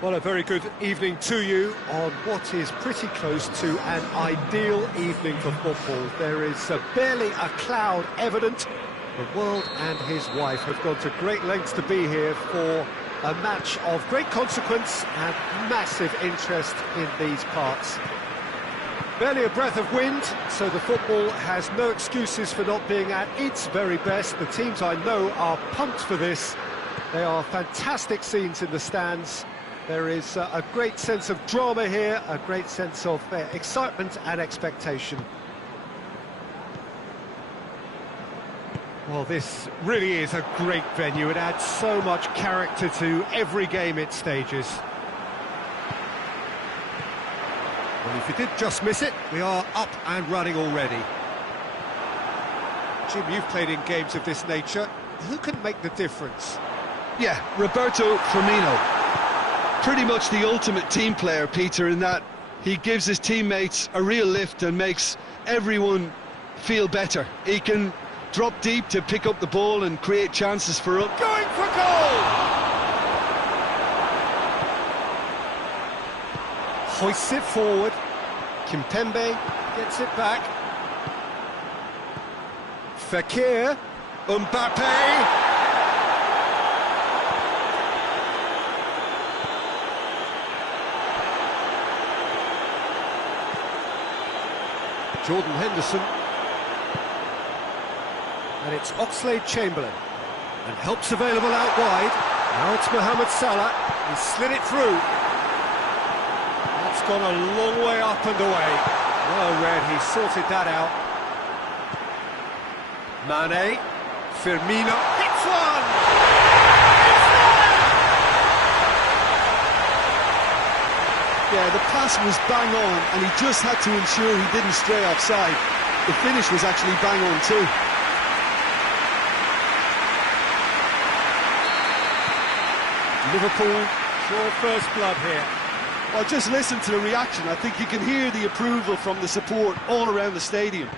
Well, a very good evening to you on what is pretty close to an ideal evening for football. There is barely a cloud evident. The world and his wife have gone to great lengths to be here for a match of great consequence and massive interest in these parts. Barely a breath of wind, so the football has no excuses for not being at its very best. The teams I know are pumped for this. They are fantastic scenes in the stands. There is a great sense of drama here, a great sense of excitement and expectation. Well, this really is a great venue. It adds so much character to every game it stages. Well, if you did just miss it, we are up and running already. Jim, you've played in games of this nature. Who can make the difference? Yeah, Roberto Firmino. Pretty much the ultimate team player, Peter, in that he gives his teammates a real lift and makes everyone feel better. He can drop deep to pick up the ball and create chances for us. Going for goal! Hoists it forward. Kimpembe gets it back. Fekir. Mbappe. Jordan Henderson, and it's Oxlade-Chamberlain, and help's available out wide. Now it's Mohamed Salah, he slid it through. That's gone a long way up and away. Well read, he sorted that out. Mane, Firmino, hits one! Yeah, the pass was bang on, and he just had to ensure he didn't stray offside. The finish was actually bang on too. Liverpool draw first blood here. Well, just listen to the reaction. I think you can hear the approval from the support all around the stadium.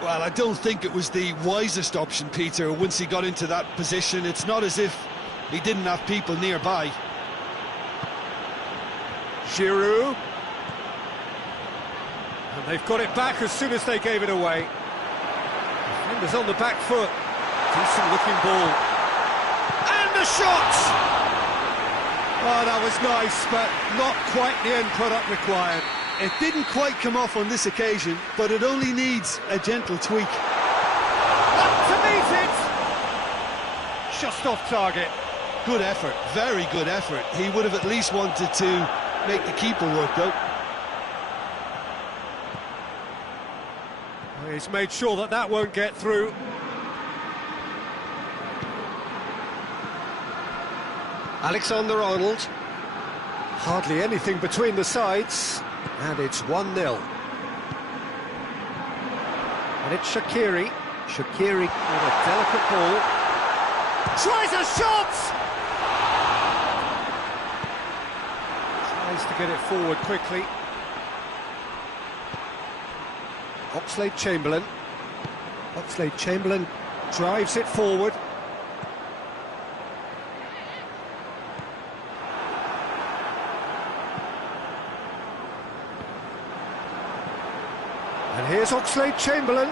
Well, I don't think it was the wisest option, Peter, once he got into that position. It's not as if he didn't have people nearby. Giroud, and they've got it back as soon as they gave it away. Defenders on the back foot. Decent looking ball. And the shot! Oh, that was nice, but not quite the end product required. It didn't quite come off on this occasion, but it only needs a gentle tweak. Up to meet it! Just off target. Good effort, very good effort. He would have at least wanted to make the keeper work, though. He's made sure that that won't get through. Alexander-Arnold. Hardly anything between the sides. And it's 1-0. And it's Shaqiri. Shaqiri with a delicate ball. Tries a shot! Tries to get it forward quickly. Oxlade-Chamberlain. Oxlade-Chamberlain drives it forward. And here's Oxlade-Chamberlain.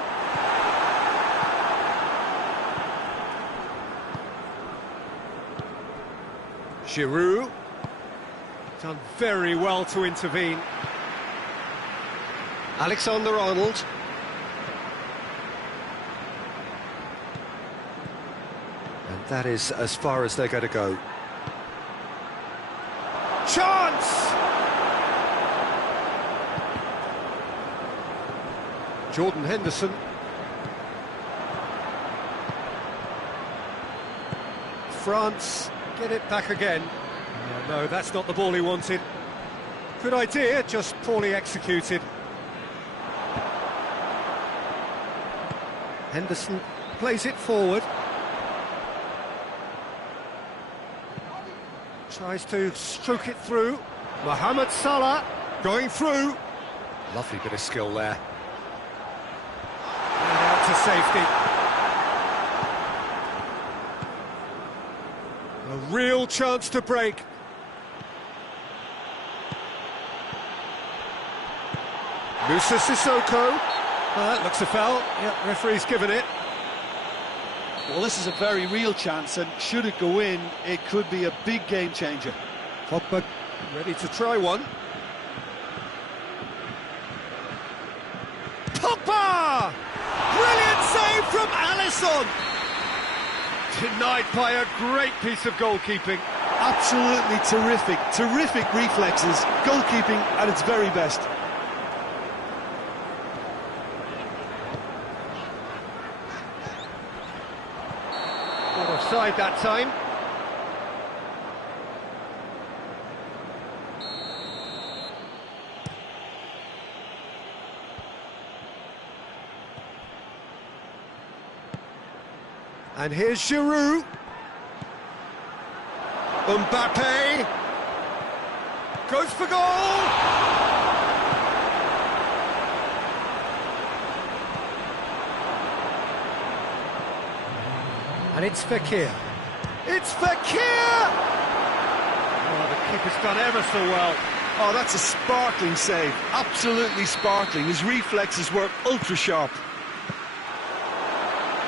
Giroud. Done very well to intervene. Alexander-Arnold. And that is as far as they're going to go. Chance! Jordan Henderson. France get it back again. Oh, no, that's not the ball he wanted. Good idea, just poorly executed. Henderson plays it forward. Tries to stroke it through. Mohamed Salah going through. Lovely bit of skill there. And out to safety. A real chance to break. Musa Sissoko. That looks a foul. Yep, referee's given it. Well, this is a very real chance, and should it go in, it could be a big game changer. Pogba ready to try one. Pogba! Brilliant save from Alisson! Denied by a great piece of goalkeeping. Absolutely terrific, terrific reflexes, goalkeeping at its very best. Not offside that time. And here's Giroud. Mbappe goes for goal. And it's Fekir. It's Fekir! Oh, the keeper's done ever so well. Oh, that's a sparkling save, absolutely sparkling. His reflexes were ultra sharp.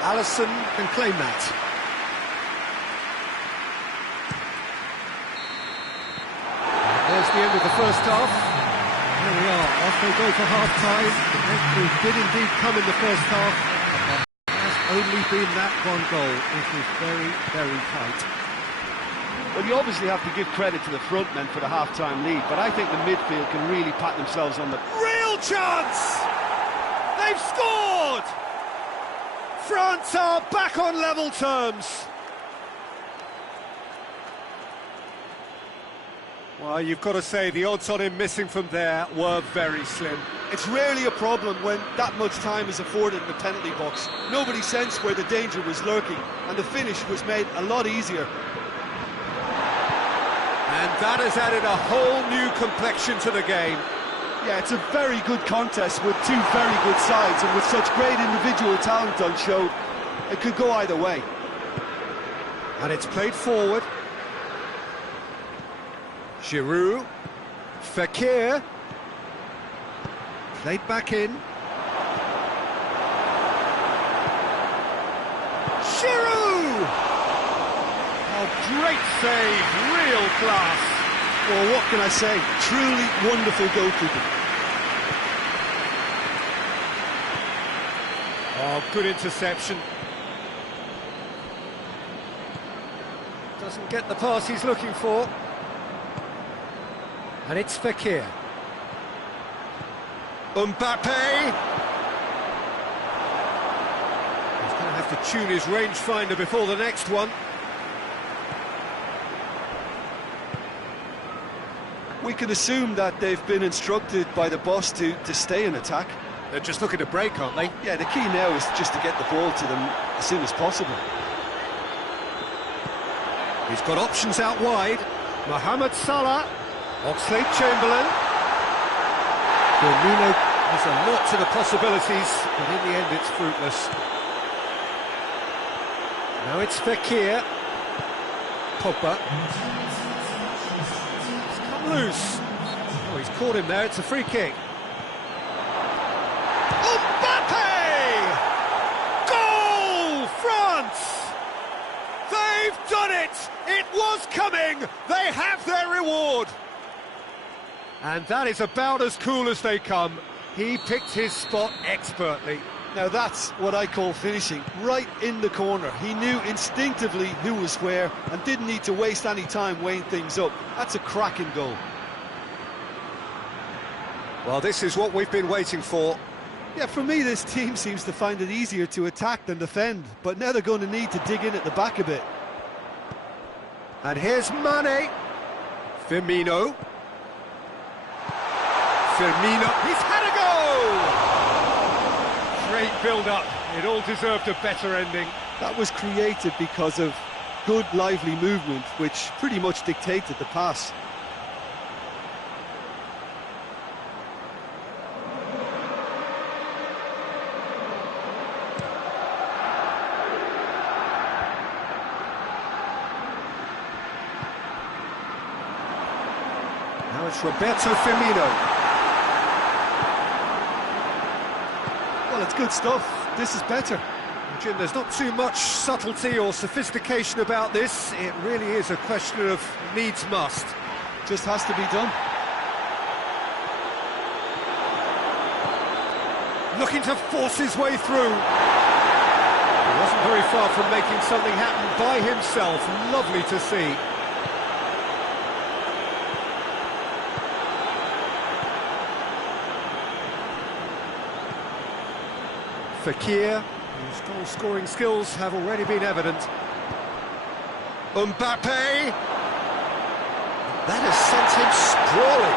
Alisson can claim that. There's the end of the first half. Here we are, off they go for half-time. The victory did indeed come in the first half. There has only been that one goal. It is very, very tight. Well, you obviously have to give credit to the front men for the half-time lead, but I think the midfield can really pat themselves on the... Real chance! They've scored! France are back on level terms. Well, you've got to say the odds on him missing from there were very slim. It's rarely a problem when that much time is afforded in the penalty box. Nobody sensed where the danger was lurking, and the finish was made a lot easier. And that has added a whole new complexion to the game. Yeah, it's a very good contest with two very good sides, and with such great individual talent on show, it could go either way. And it's played forward. Giroud, Fekir, played back in. Giroud! Oh, great save, real class. Well, what can I say? Truly wonderful goalkeeping. Oh, good interception. Doesn't get the pass he's looking for. And it's Fekir. Mbappe! He's going to have to tune his rangefinder before the next one. We can assume that they've been instructed by the boss to stay in attack. They're just looking to break, aren't they? Yeah, the key now is just to get the ball to them as soon as possible. He's got options out wide. Mohamed Salah, Oxlade-Chamberlain. Firmino has a lot to the possibilities, but in the end it's fruitless. Now it's Fekir. Pogba. He's come loose. Oh, he's caught him there, it's a free kick. Mbappe! Goal! France! They've done it! It was coming! They have their reward! And that is about as cool as they come. He picked his spot expertly. Now that's what I call finishing, right in the corner. He knew instinctively who was where and didn't need to waste any time weighing things up. That's a cracking goal. Well, this is what we've been waiting for. Yeah, for me, this team seems to find it easier to attack than defend, but now they're going to need to dig in at the back a bit. And here's Mane. Firmino. He's had a go! Great build-up. It all deserved a better ending. That was created because of good, lively movement, which pretty much dictated the pass. it's Roberto Firmino. Well, it's good stuff. This is better. Jim, there's not too much subtlety or sophistication about this. It really is a question of needs must. Just has to be done. Looking to force his way through. He wasn't very far from making something happen by himself. Lovely to see. Fekir, whose goal-scoring skills have already been evident. Mbappe! That has sent him sprawling.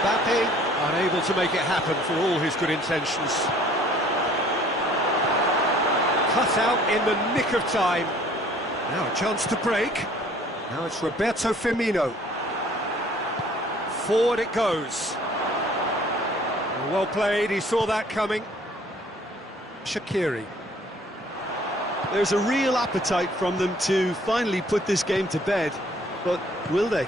Mbappe unable to make it happen for all his good intentions. Cut out in the nick of time. Now a chance to break. Now it's Roberto Firmino. Forward it goes. Well played, he saw that coming. Shaqiri. There's a real appetite from them to finally put this game to bed, but will they?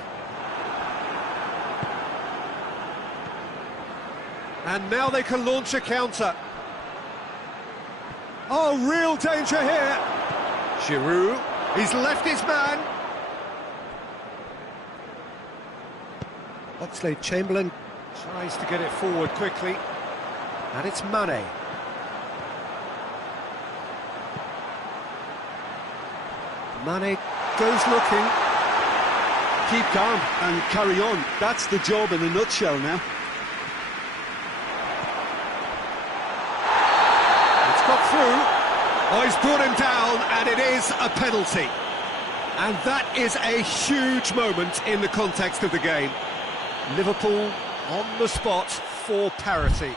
And now they can launch a counter. Oh, real danger here. Giroud, he's left his man. Oxlade-Chamberlain tries to get it forward quickly. And it's Mane. Mane goes looking. Keep calm and carry on. That's the job in a nutshell now. It's got through. Oh, he's brought him down, and it is a penalty. And that is a huge moment in the context of the game. Liverpool on the spot for parity.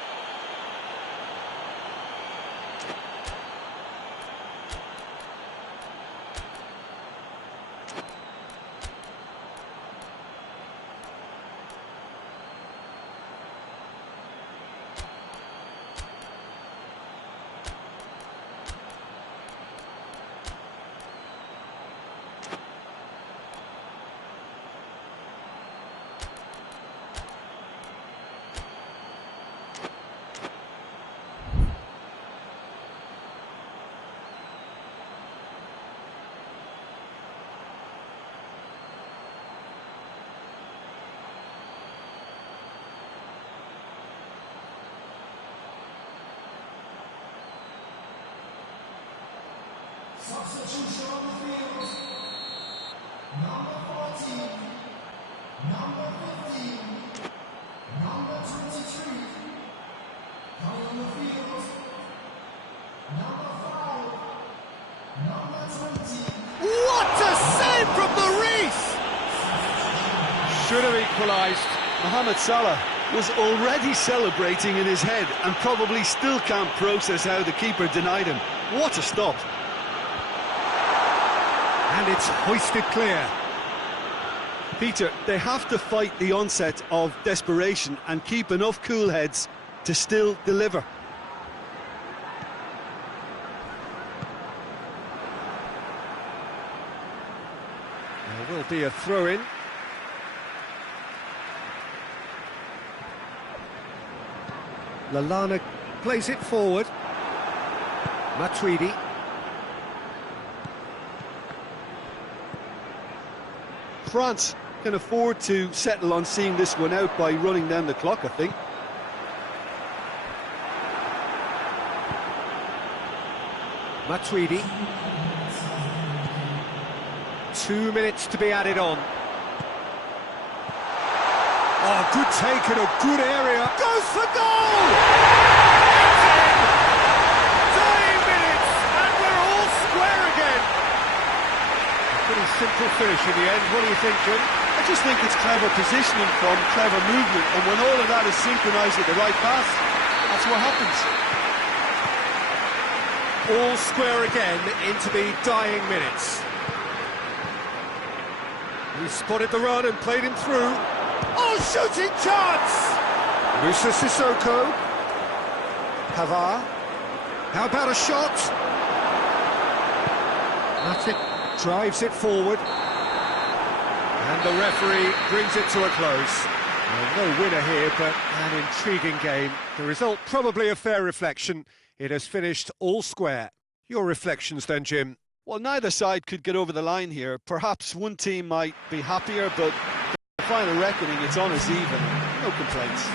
Substitution on the field. Number 14, number 15, number 23. Coming on the field. Number 5, number 20. What a save from the Reef! Should have equalised. Mohamed Salah was already celebrating in his head and probably still can't process how the keeper denied him. What a stop. And it's hoisted clear. Peter, they have to fight the onset of desperation and keep enough cool heads to still deliver. There will be a throw-in. Lallana plays it forward. Matuidi. France can afford to settle on seeing this one out by running down the clock, I think. Matuidi. 2 minutes to be added on. Oh, good take in a good area. Goes for goal! Dying minutes, and we're all square again. A pretty simple finish in the end. What do you think, Jim? I just think it's clever positioning from clever movement, and when all of that is synchronised with the right pass, that's what happens. All square again into the dying minutes. He spotted the run and played him through. Oh, shooting chance! Musa Sissoko. Pavard. How about a shot? Matic drives it forward. And the referee brings it to a close. Well, no winner here, but an intriguing game. The result probably a fair reflection. It has finished all square. Your reflections then, Jim? Well, neither side could get over the line here. Perhaps one team might be happier, but the final reckoning, it's on as even. No complaints.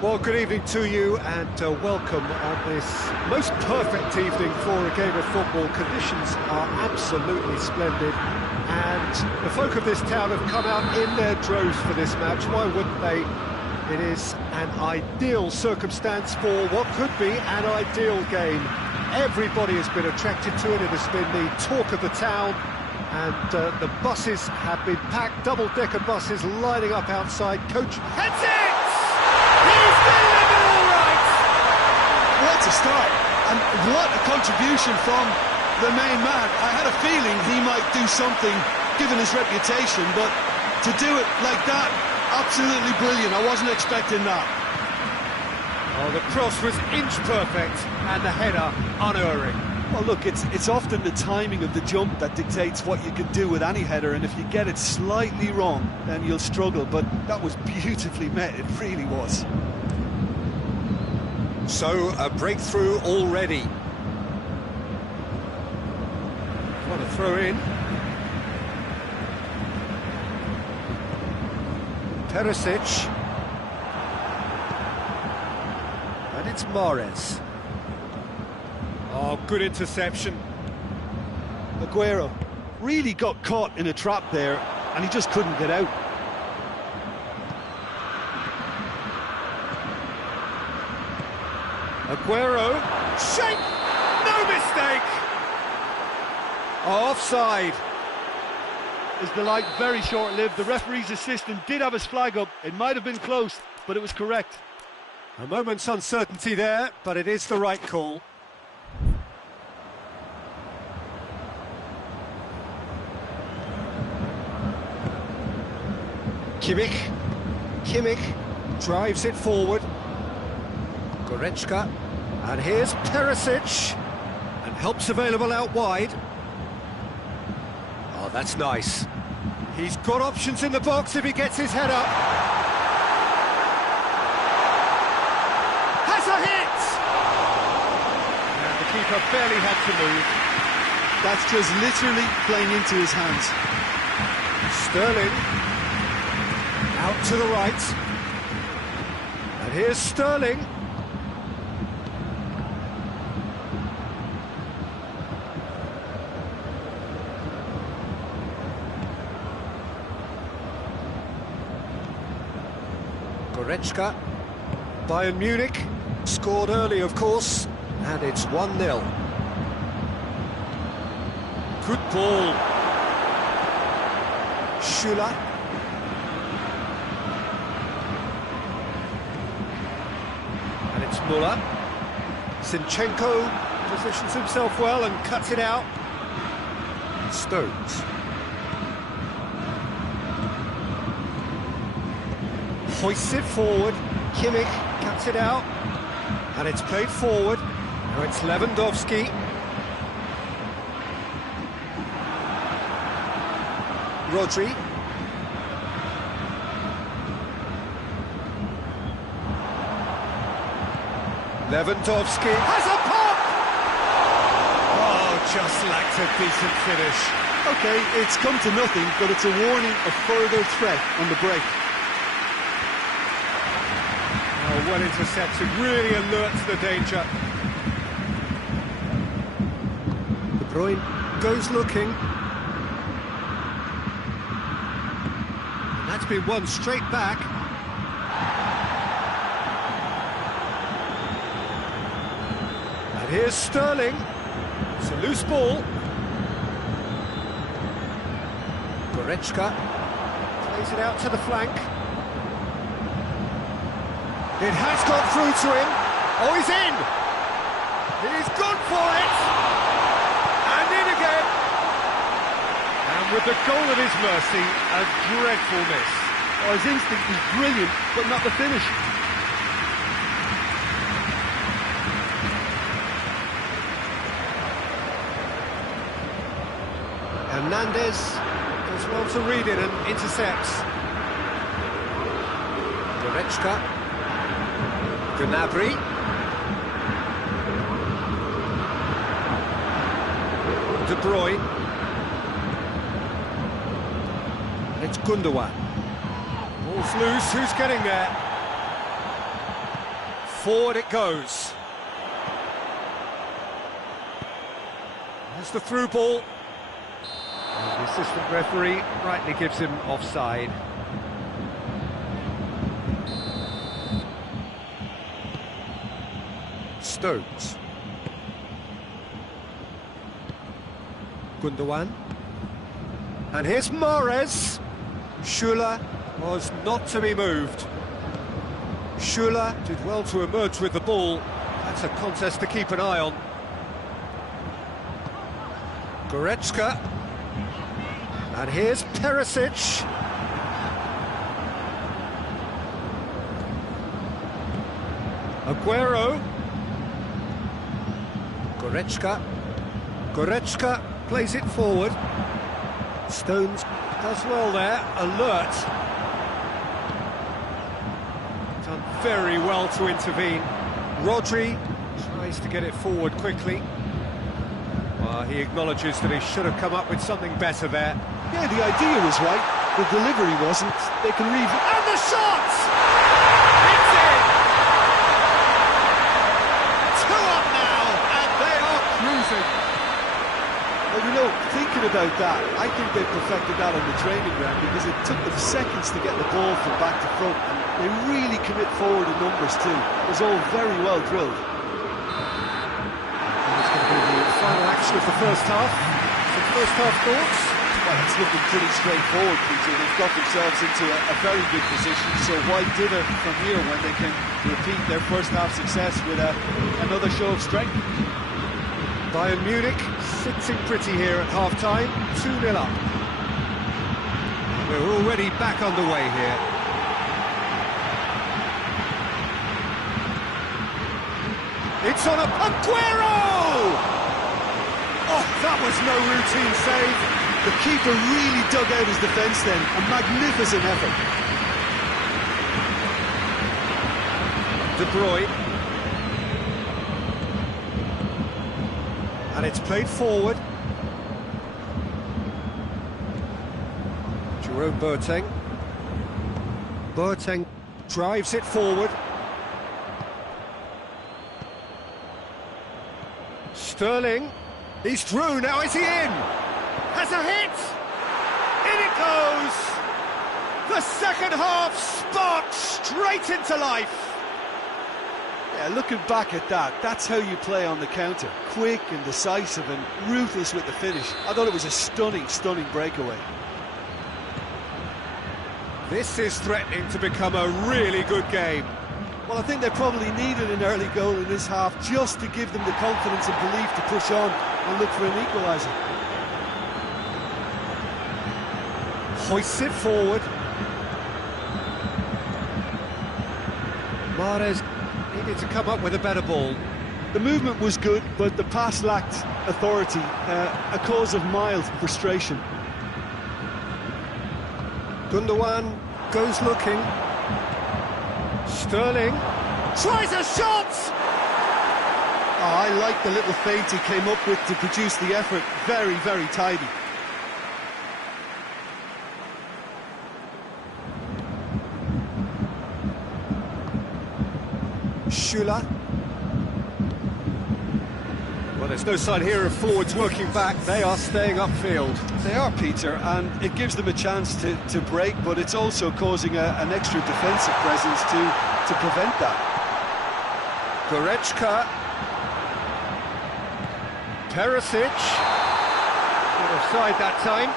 Well, good evening to you and welcome on this most perfect evening for a game of football. Conditions are absolutely splendid and the folk of this town have come out in their droves for this match. Why wouldn't they? It is an ideal circumstance for what could be an ideal game. Everybody has been attracted to it. It has been the talk of the town and the buses have been packed, double-decker buses lining up outside. Coach heads it! He's delivered all right! What a start, and what a contribution from the main man. I had a feeling he might do something, given his reputation, but to do it like that, absolutely brilliant. I wasn't expecting that. Oh, the cross was inch perfect, and the header unerring. Well, look, it's often the timing of the jump that dictates what you can do with any header, and if you get it slightly wrong, then you'll struggle, but that was beautifully met, it really was. So, a breakthrough already. What a throw in. Perisic. And it's Mahrez. Oh, good interception. Aguero really got caught in a trap there, and he just couldn't get out. Aguero, shape, no mistake! Offside. Is the light very short-lived? The referee's assistant did have his flag up. It might have been close, but it was correct. A moment's uncertainty there, but it is the right call. Kimmich drives it forward. Goretzka, and here's Perisic, and help's available out wide. Oh, that's nice. He's got options in the box if he gets his head up. Has a hit! And the keeper barely had to move. That's just literally playing into his hands. Sterling. Out to the right. And here's Sterling. Goretzka. Bayern Munich scored early, of course, and it's 1-0. Good ball. Schüller. And it's Müller. Zinchenko positions himself well and cuts it out. Stones. Hoists it forward. Kimmich cuts it out. And it's played forward. Now it's Lewandowski. Rodri. Lewandowski has a pop! Oh, just lacked a decent finish. Okay, it's come to nothing, but it's a warning of further threat on the break. Oh, well intercepted, really alerts the danger. De Bruyne goes looking. That's been won straight back. And here's Sterling. It's a loose ball. Goretzka plays it out to the flank. It has got through to him. Oh, he's in! He's gone for it! And in again! And with the goal at his mercy, a dreadful miss. Oh, his instinct was brilliant, but not the finish. Hernandez does well to read it and intercepts. Goretzka. Gnabry. De Bruyne. And it's Gundogan. Ball's loose, who's getting there? Forward it goes. There's the through ball. And the assistant referee rightly gives him offside. Stones. Gundogan. And here's Mahrez. Schüller was not to be moved. Schüller did well to emerge with the ball. That's a contest to keep an eye on. Goretzka. And here's Perisic. Aguero. Goretzka. Goretzka plays it forward. Stones does well there, alert. Done very well to intervene. Rodri tries to get it forward quickly. He acknowledges that he should have come up with something better there. Yeah, the idea was right, the delivery wasn't. They can read. And the shot! It's in! 2 up now, and they are cruising. Well, you know, thinking about that, I think they perfected that on the training ground because it took them seconds to get the ball from back to front, and they really commit forward in numbers too. It was all very well drilled. And it's going to be the final action of the first half. Some first half thoughts? Well, it's looking pretty straightforward, Peter. They've got themselves into a very good position, so why dither from here when they can repeat their first half success with another show of strength? Bayern Munich sitting pretty here at half-time, 2-0 up. We're already back underway here. It's on Aguero! Oh, that was no routine save. The keeper really dug out his defence then. A magnificent effort. De Bruyne. And it's played forward. Jerome Boateng. Boateng drives it forward. Sterling. He's through, now is he in? Has a hit! In it goes! The second half sparked straight into life. Yeah, looking back at that, that's how you play on the counter. Quick and decisive and ruthless with the finish. I thought it was a stunning, stunning breakaway. This is threatening to become a really good game. Well, I think they probably needed an early goal in this half just to give them the confidence and belief to push on and look for an equaliser. Hoists it forward. Mahrez needed to come up with a better ball. The movement was good, but the pass lacked authority, a cause of mild frustration. Gundogan goes looking. Sterling tries a shot! Oh, I like the little feint he came up with to produce the effort. Very, very tidy. Schüller. Well, there's no sign here of forwards working back. They are staying upfield. They are, Peter, and it gives them a chance to break, but it's also causing an extra defensive presence to prevent that. Goretzka. Perisic. Not offside that time.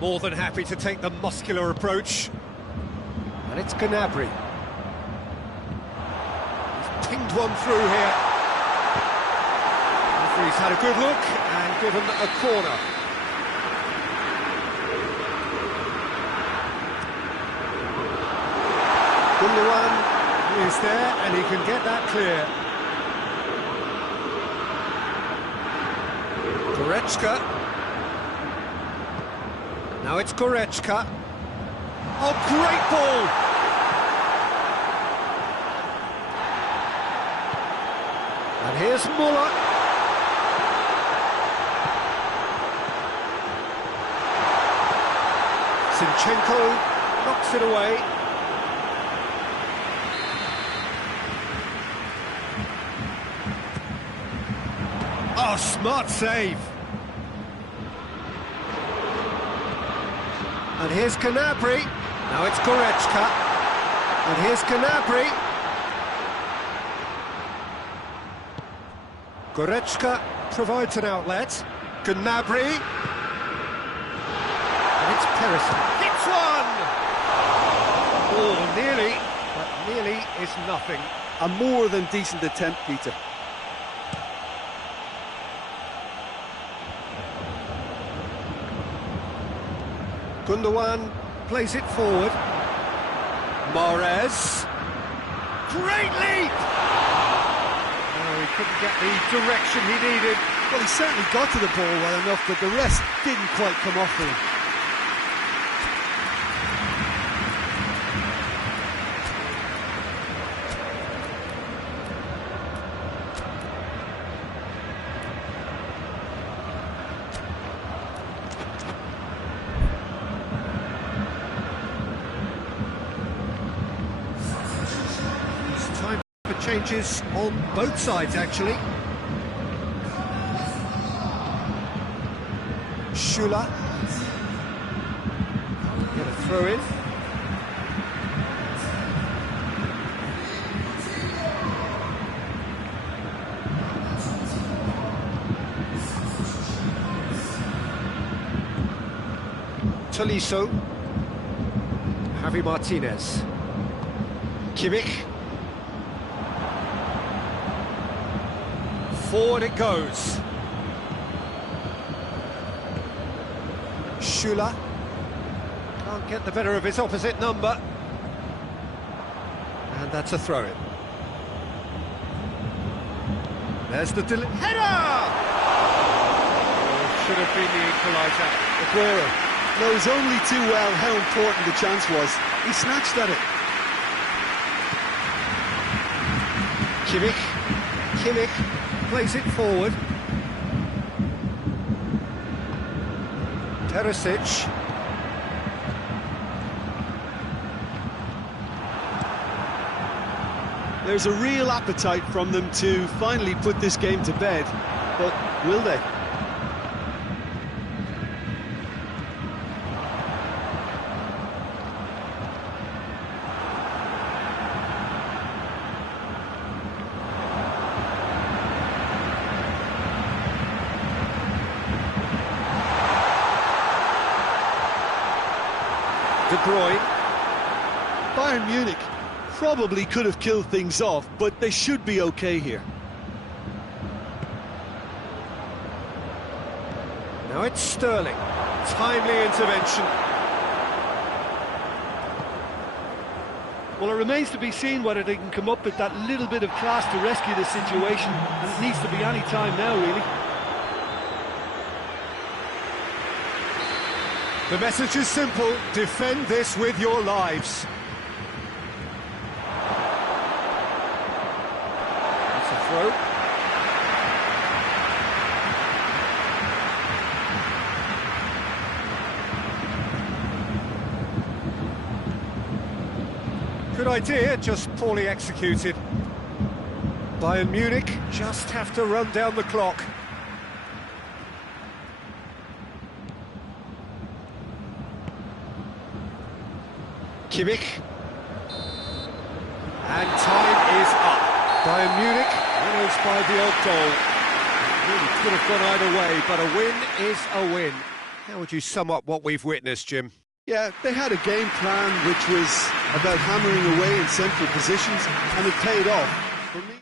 More than happy to take the muscular approach. And it's Gnabry. He's pinged one through here. The referee's had a good look and given a corner. Gundogan is there and he can get that clear. Goretzka. Now it's Goretzka. Oh, great ball! And here's Muller. Zinchenko knocks it away. Oh, smart save. And here's Gnabry. Now it's Goretzka. And here's Gnabry. Goretzka provides an outlet. Gnabry. And it's Perisic. Hits one! Oh, nearly. But nearly is nothing. A more than decent attempt, Peter. Gundogan plays it forward. Mahrez. Great leap! Oh, he couldn't get the direction he needed. Well, he certainly got to the ball well enough, but the rest didn't quite come off for him. Changes on both sides, actually. Schüller. Get a throw in. Tolisso. Javi Martinez. Kimmich. Forward it goes. Schüller can't get the better of his opposite number. And that's a throw-in. There's the header! Oh, should have been the equaliser. Aguero knows only too well how important the chance was. He snatched at it. Kimmich plays it forward. Perisic. There's a real appetite from them to finally put this game to bed, but will they? De Bruyne. Bayern Munich probably could have killed things off, but they should be okay here. Now it's Sterling. Timely intervention. Well, it remains to be seen whether they can come up with that little bit of class to rescue the situation, and it needs to be any time now, really. The message is simple: defend this with your lives. That's a throw. Good idea, just poorly executed. Bayern Munich just have to run down the clock. Kimmich. And time is up. Bayern Munich winners by the odd goal. It really could have gone either way, but a win is a win. How would you sum up what we've witnessed, Jim? Yeah, they had a game plan which was about hammering away in central positions, and it paid off. For me,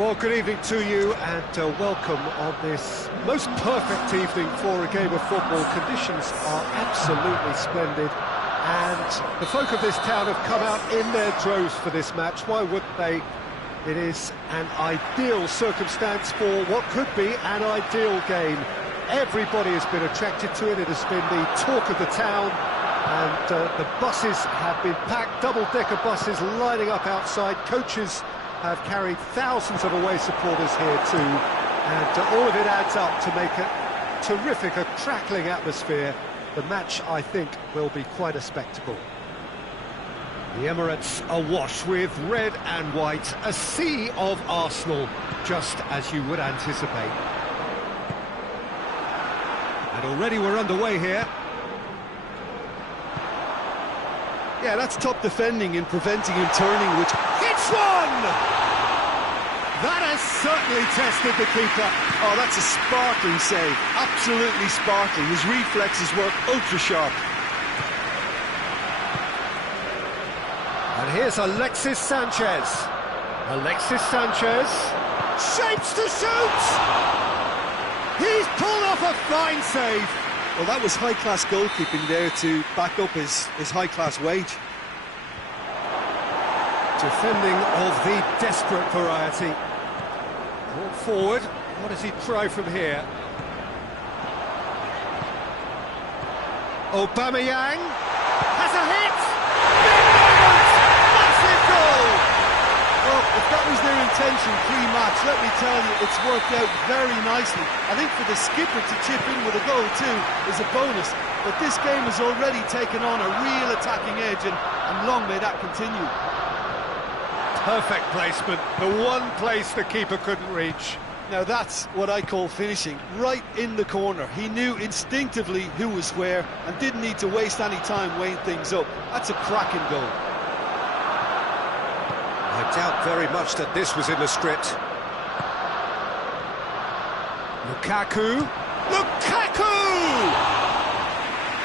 Well, good evening to you and welcome on this most perfect evening for a game of football. Conditions are absolutely splendid and the folk of this town have come out in their droves for this match. Why wouldn't they? It is an ideal circumstance for what could be an ideal game. Everybody has been attracted to it. It has been the talk of the town and the buses have been packed, double-decker buses lining up outside. Coaches have carried thousands of away supporters here too, and all of it adds up to make a terrific, a crackling atmosphere. The match, I think, will be quite a spectacle. The Emirates awash with red and white, a sea of Arsenal, just as you would anticipate. And already we're underway here. Yeah, that's top defending and preventing him turning, which... Hits one! That has certainly tested the keeper. Oh, that's a sparkling save. Absolutely sparkling. His reflexes work ultra-sharp. And here's Alexis Sanchez. Alexis Sanchez shapes to shoot! He's pulled off a fine save. Well, that was high-class goalkeeping there to back up his high-class wage. Defending of the desperate variety. Brought forward. What does he try from here? Aubameyang has a hit! Big moment! Massive goal! Well, if that was their intention pre-match, let me tell you, it's worked out very nicely. I think for the skipper to chip in with a goal too is a bonus, but this game has already taken on a real attacking edge, and long may that continue. Perfect placement, the one place the keeper couldn't reach. Now that's what I call finishing, right in the corner. He knew instinctively who was where and didn't need to waste any time weighing things up. That's a cracking goal. I doubt very much that this was in the script. Lukaku! Lukaku!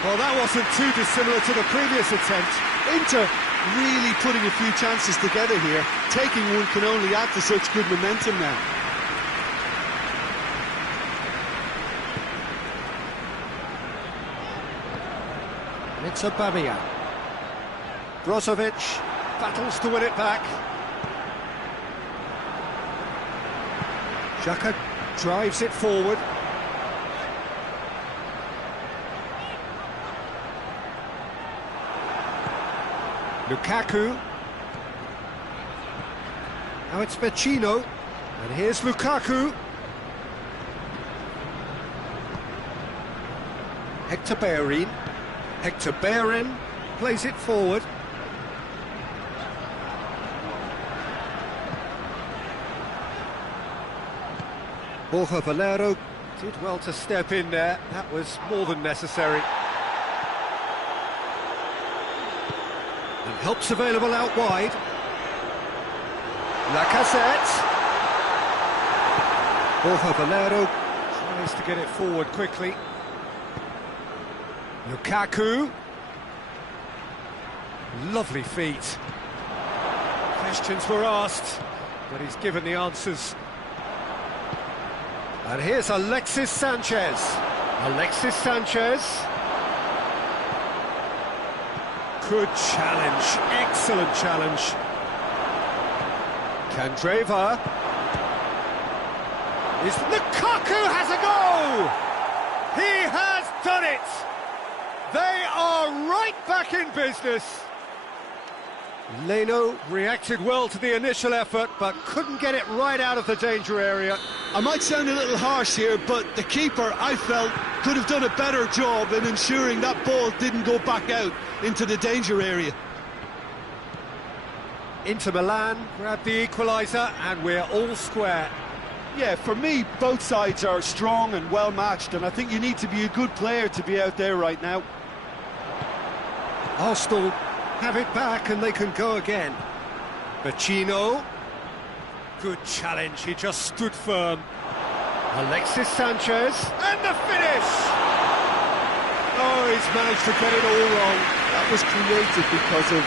Well, that wasn't too dissimilar to the previous attempt. Inter really putting a few chances together here. Taking one can only add to such good momentum now. It's Aubameyang. Brozovic battles to win it back. Xhaka drives it forward. Lukaku. Now it's Vecino. And here's Lukaku. Hector Bellerin. Hector Bellerin plays it forward. Borja Valero did well to step in there. That was more than necessary. And help's available out wide. Lacazette. Borja Valero tries to get it forward quickly. Lukaku. Lovely feet. Questions were asked, but he's given the answers. And here's Alexis Sanchez. Alexis Sanchez. Good challenge, excellent challenge. Candreva. Lukaku has a goal! He has done it! They are right back in business. Leno reacted well to the initial effort, but couldn't get it right out of the danger area. I might sound a little harsh here, but the keeper, I felt, could have done a better job in ensuring that ball didn't go back out into the danger area. Inter Milan grabbed the equaliser, and we're all square. Yeah, for me, both sides are strong and well matched, and I think you need to be a good player to be out there right now. Arsenal have it back and they can go again. Vecino. Good challenge, he just stood firm. Alexis Sanchez. And the finish! Oh, he's managed to get it all wrong. That was created because of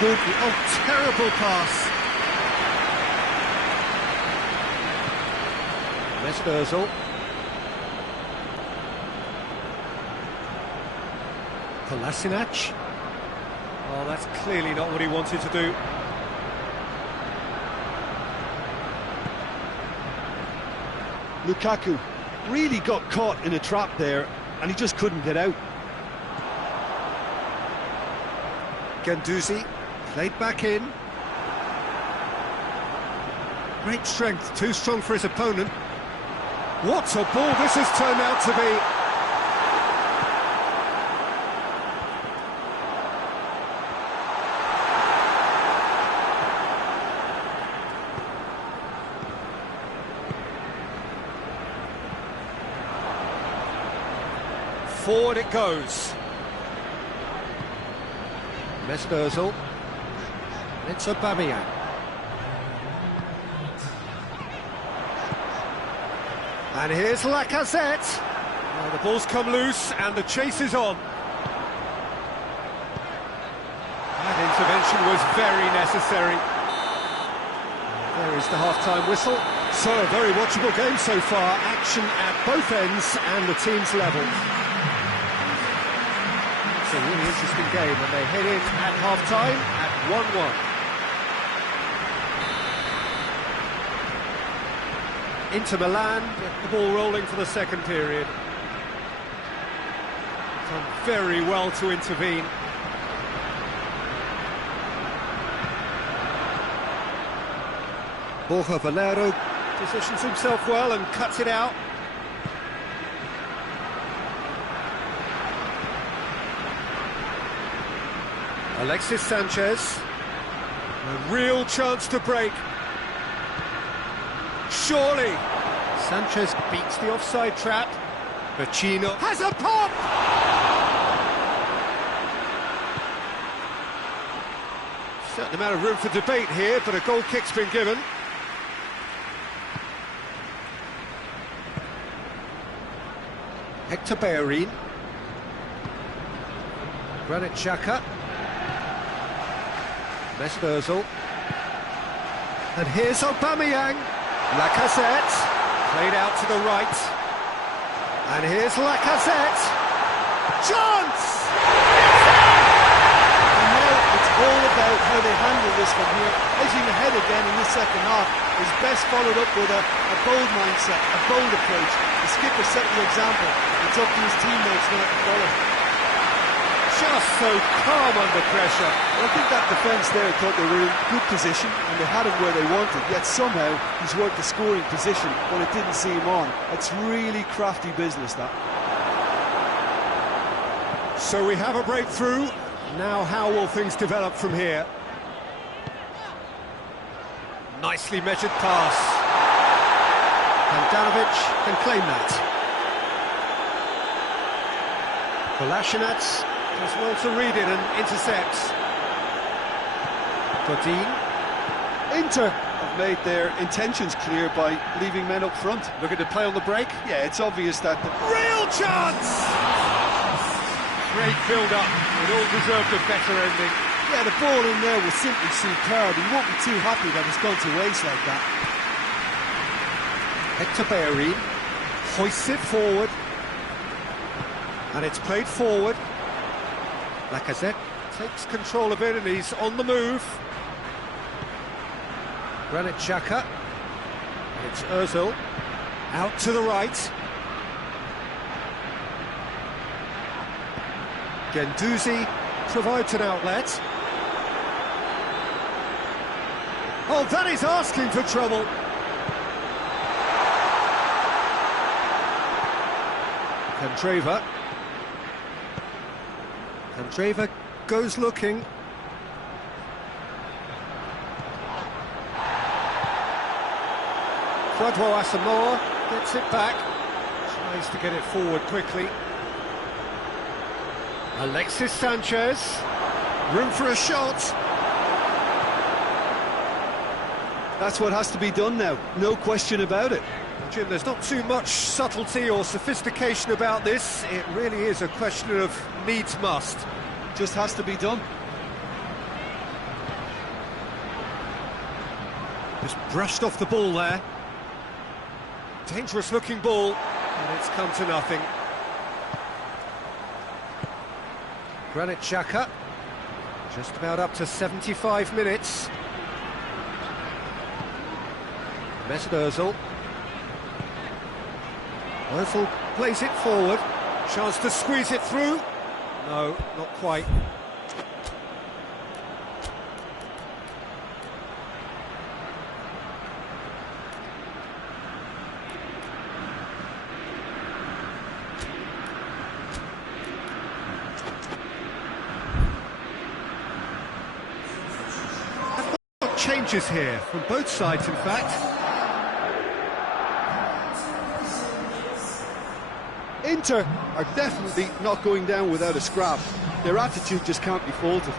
good... Oh, terrible pass. Mesut Ozil. Kolasinac. Oh, that's clearly not what he wanted to do. Lukaku really got caught in a trap there, and he just couldn't get out. Guendouzi played back in. Great strength, too strong for his opponent. What a ball this has turned out to be. Forward it goes. Mesut Ozil. It's Aubameyang. And here's Lacazette. Well, the ball's come loose and the chase is on. That intervention was very necessary. There is the half-time whistle. So, a very watchable game so far. Action at both ends and the team's level. It's a really interesting game, and they head in at half-time at 1-1. Inter Milan get the ball rolling for the second period. Done very well to intervene. Borja Valero positions himself well and cuts it out. Alexis Sanchez, a real chance to break. Surely, Sanchez beats the offside trap. Vecino has a pop! Certain amount of room for debate here, but a goal kick's been given. Hector Bellerin. Granit Xhaka. Mesut Ozil. And here's Aubameyang. Lacazette. Played out to the right. And here's Lacazette. Chance! And now it's all about how they handle this from here. Edging ahead again in the second half is best followed up with a bold mindset, a bold approach. The skipper set the example. It's up to his teammates now to follow. Just so calm under pressure. Well, I think that defence there thought they were in good position and they had him where they wanted, yet somehow he's worked the scoring position when it didn't see him on. It's really crafty business, that. So we have a breakthrough. Now how will things develop from here? Nicely measured pass. Handanovic can claim that. Kolasinac does well to read it and intercepts. Godin. Inter have made their intentions clear by leaving men up front. Looking to play on the break. Yeah, it's obvious that... Real chance! Great build-up. It all deserved a better ending. Yeah, the ball in there was simply superb. He won't be too happy that it's gone to waste like that. Hector Bellerin hoists it forward. And it's played forward. Lacazette takes control of it and he's on the move. Granit Xhaka. It's Ozil. Out to the right. Guendouzi provides an outlet. Oh, that is asking for trouble. Candreva. Candreva goes looking. Kwadwo Asamoah gets it back. Tries to get it forward quickly. Alexis Sanchez. Room for a shot. That's what has to be done now, no question about it. Jim, there's not too much subtlety or sophistication about this. It really is a question of needs must. Just has to be done. Just brushed off the ball there. Dangerous looking ball, and it's come to nothing. Granit Xhaka, just about up to 75 minutes. Mesut Ozil. Ozil plays it forward. Chance to squeeze it through. No, not quite. Changes here from both sides, in fact. Inter are definitely not going down without a scrap. Their attitude just can't be faulted.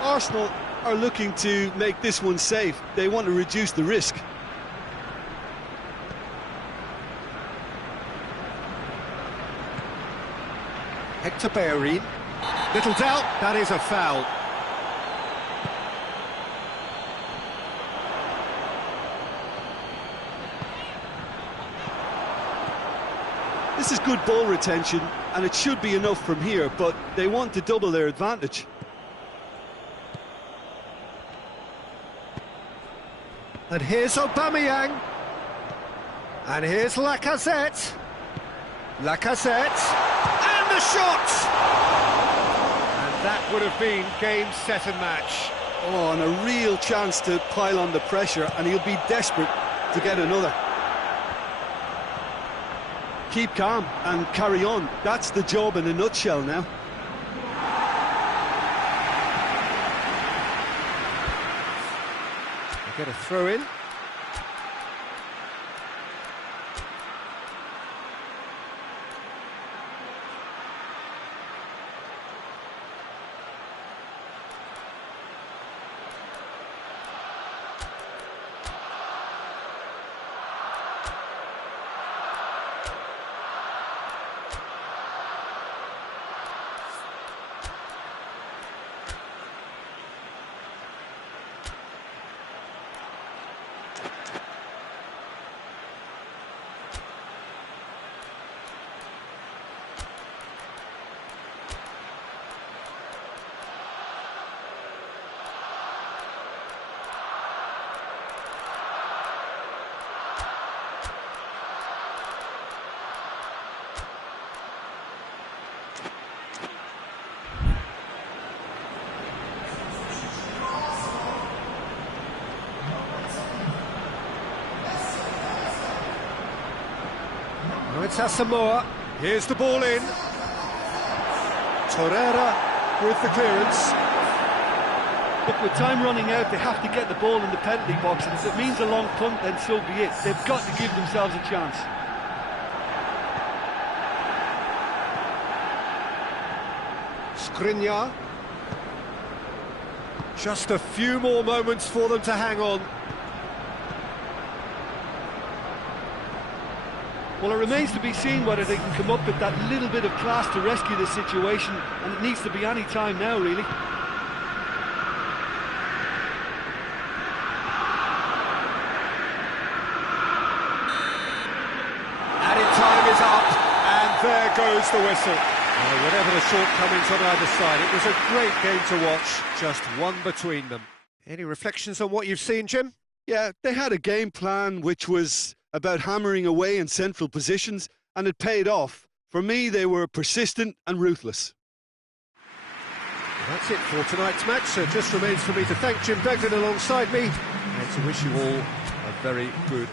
Arsenal are looking to make this one safe. They want to reduce the risk. Hector Bellerin. Little doubt, that is a foul. This is good ball retention, and it should be enough from here, but they want to double their advantage. And here's Aubameyang. And here's Lacazette. Lacazette. And the shot! And that would have been game, set and match. Oh, and a real chance to pile on the pressure, and he'll be desperate to get another. Keep calm and carry on. That's the job in a nutshell now. They get a throw in. Now it's Asamoah. Here's the ball in. Torreira with the clearance. Look, with time running out, they have to get the ball in the penalty box, and if it means a long punt, then so be it. They've got to give themselves a chance. Skriniar. Just a few more moments for them to hang on. Well, it remains to be seen whether they can come up with that little bit of class to rescue the situation, and it needs to be any time now, really. Added time is up, and there goes the whistle. Whatever the shortcomings on either side, it was a great game to watch, just one between them. Any reflections on what you've seen, Jim? Yeah, they had a game plan which was about hammering away in central positions, and it paid off. For me, they were persistent and ruthless. That's it for tonight's match, so it just remains for me to thank Jim Beglin alongside me, and to wish you all a very good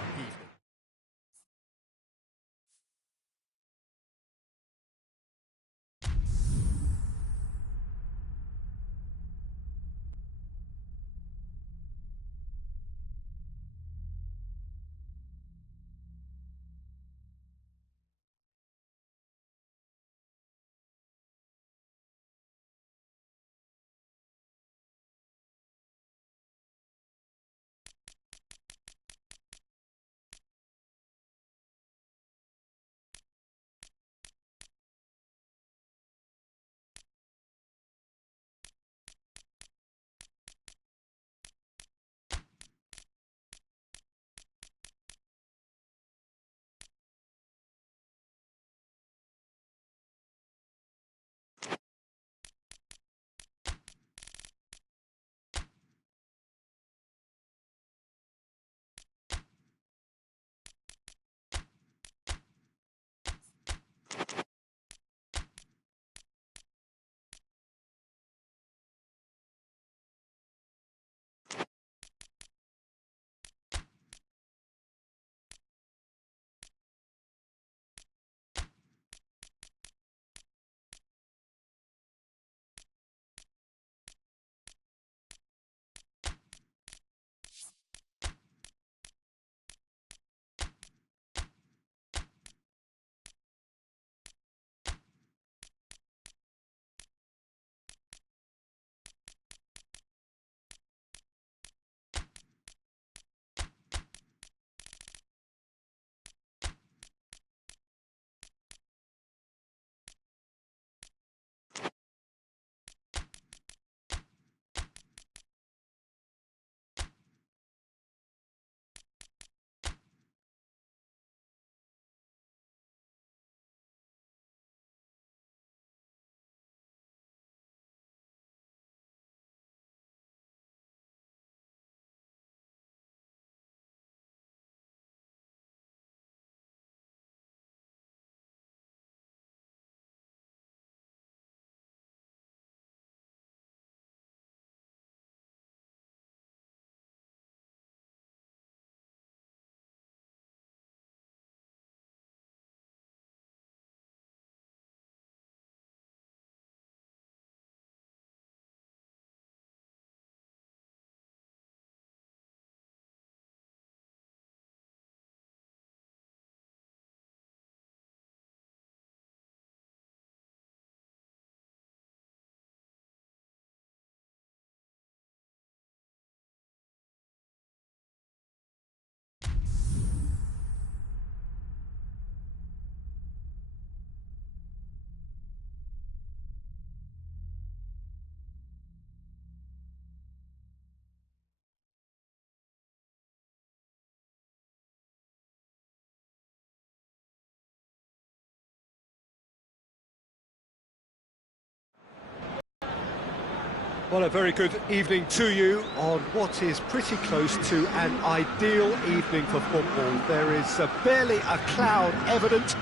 Well, a very good evening to you on what is pretty close to an ideal evening for football. There is barely a cloud evident.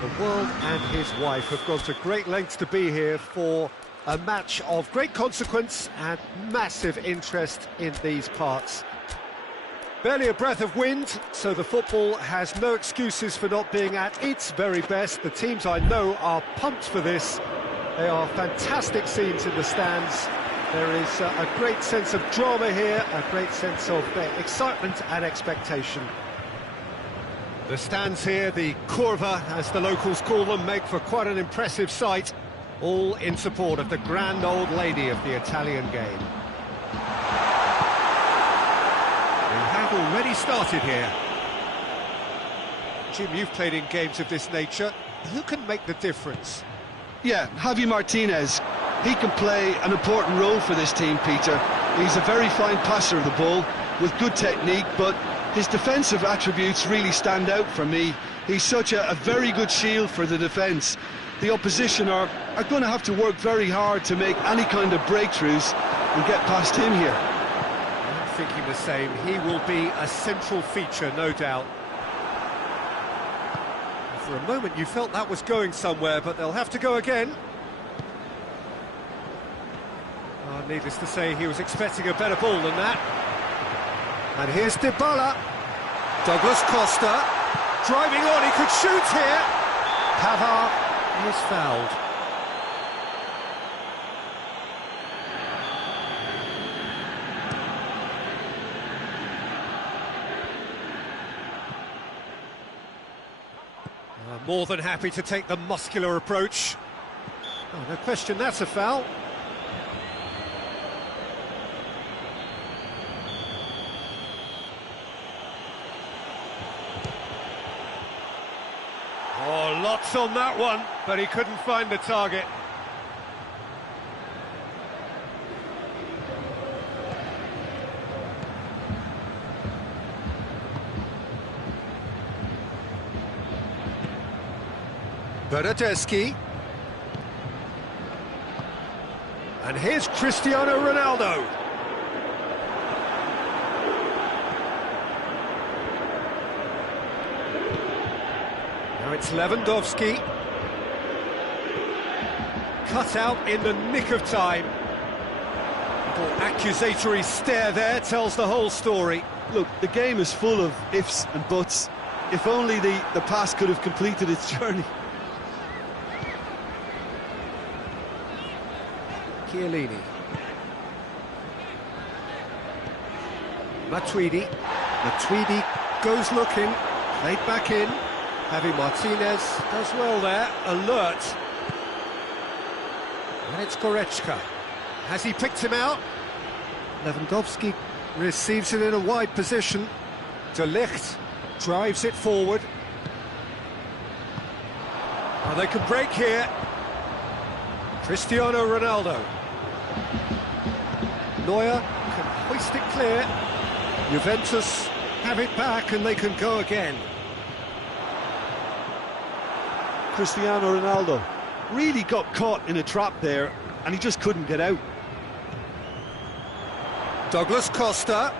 The world and his wife have gone to great lengths to be here for a match of great consequence and massive interest in these parts. Barely a breath of wind, so the football has no excuses for not being at its very best. The teams I know are pumped for this. They are fantastic scenes in the stands. There is a great sense of drama here, a great sense of excitement and expectation. The stands here, the curva, as the locals call them, make for quite an impressive sight, all in support of the grand old lady of the Italian game. We have already started here. Jim, you've played in games of this nature. Who can make the difference? Yeah, Javi Martinez. He can play an important role for this team, Peter. He's a very fine passer of the ball with good technique, but his defensive attributes really stand out for me. He's such a very good shield for the defence. The opposition are going to have to work very hard to make any kind of breakthroughs and get past him here. I'm thinking the same. He will be a central feature, no doubt. For a moment you felt that was going somewhere, but they'll have to go again. Oh, needless to say, he was expecting a better ball than that. And here's Dybala. Douglas Costa. Driving on, he could shoot here. Pavard is fouled. More than happy to take the muscular approach. Oh, no question, that's a foul. Oh, lots on that one, but he couldn't find the target. Bernardeschi. And here's Cristiano Ronaldo. Now it's Lewandowski. Cut out in the nick of time. Little accusatory stare there tells the whole story. Look, the game is full of ifs and buts. If only the pass could have completed its journey. Chiellini. Matuidi. Matuidi goes looking, played back in. Javi Martinez does well there, alert. And it's Goretzka. Has he picked him out? Lewandowski receives it in a wide position. De Ligt drives it forward. Oh, they can break here. Cristiano Ronaldo. Neuer can hoist it clear. Juventus have it back and they can go again. Cristiano Ronaldo really got caught in a trap there and he just couldn't get out. Douglas Costa.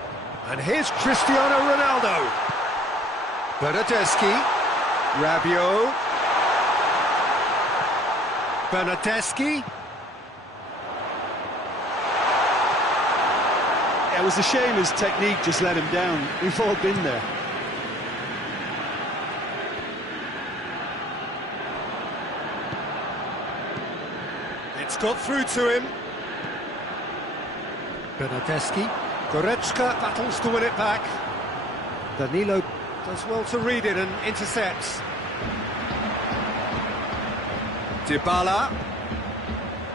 And here's Cristiano Ronaldo. Bernardeschi. Rabiot. Bernardeschi. It was a shame his technique just let him down. We've all been there. It's got through to him. Bernardeschi. Goretzka battles to win it back. Danilo does well to read it and intercepts. Dybala.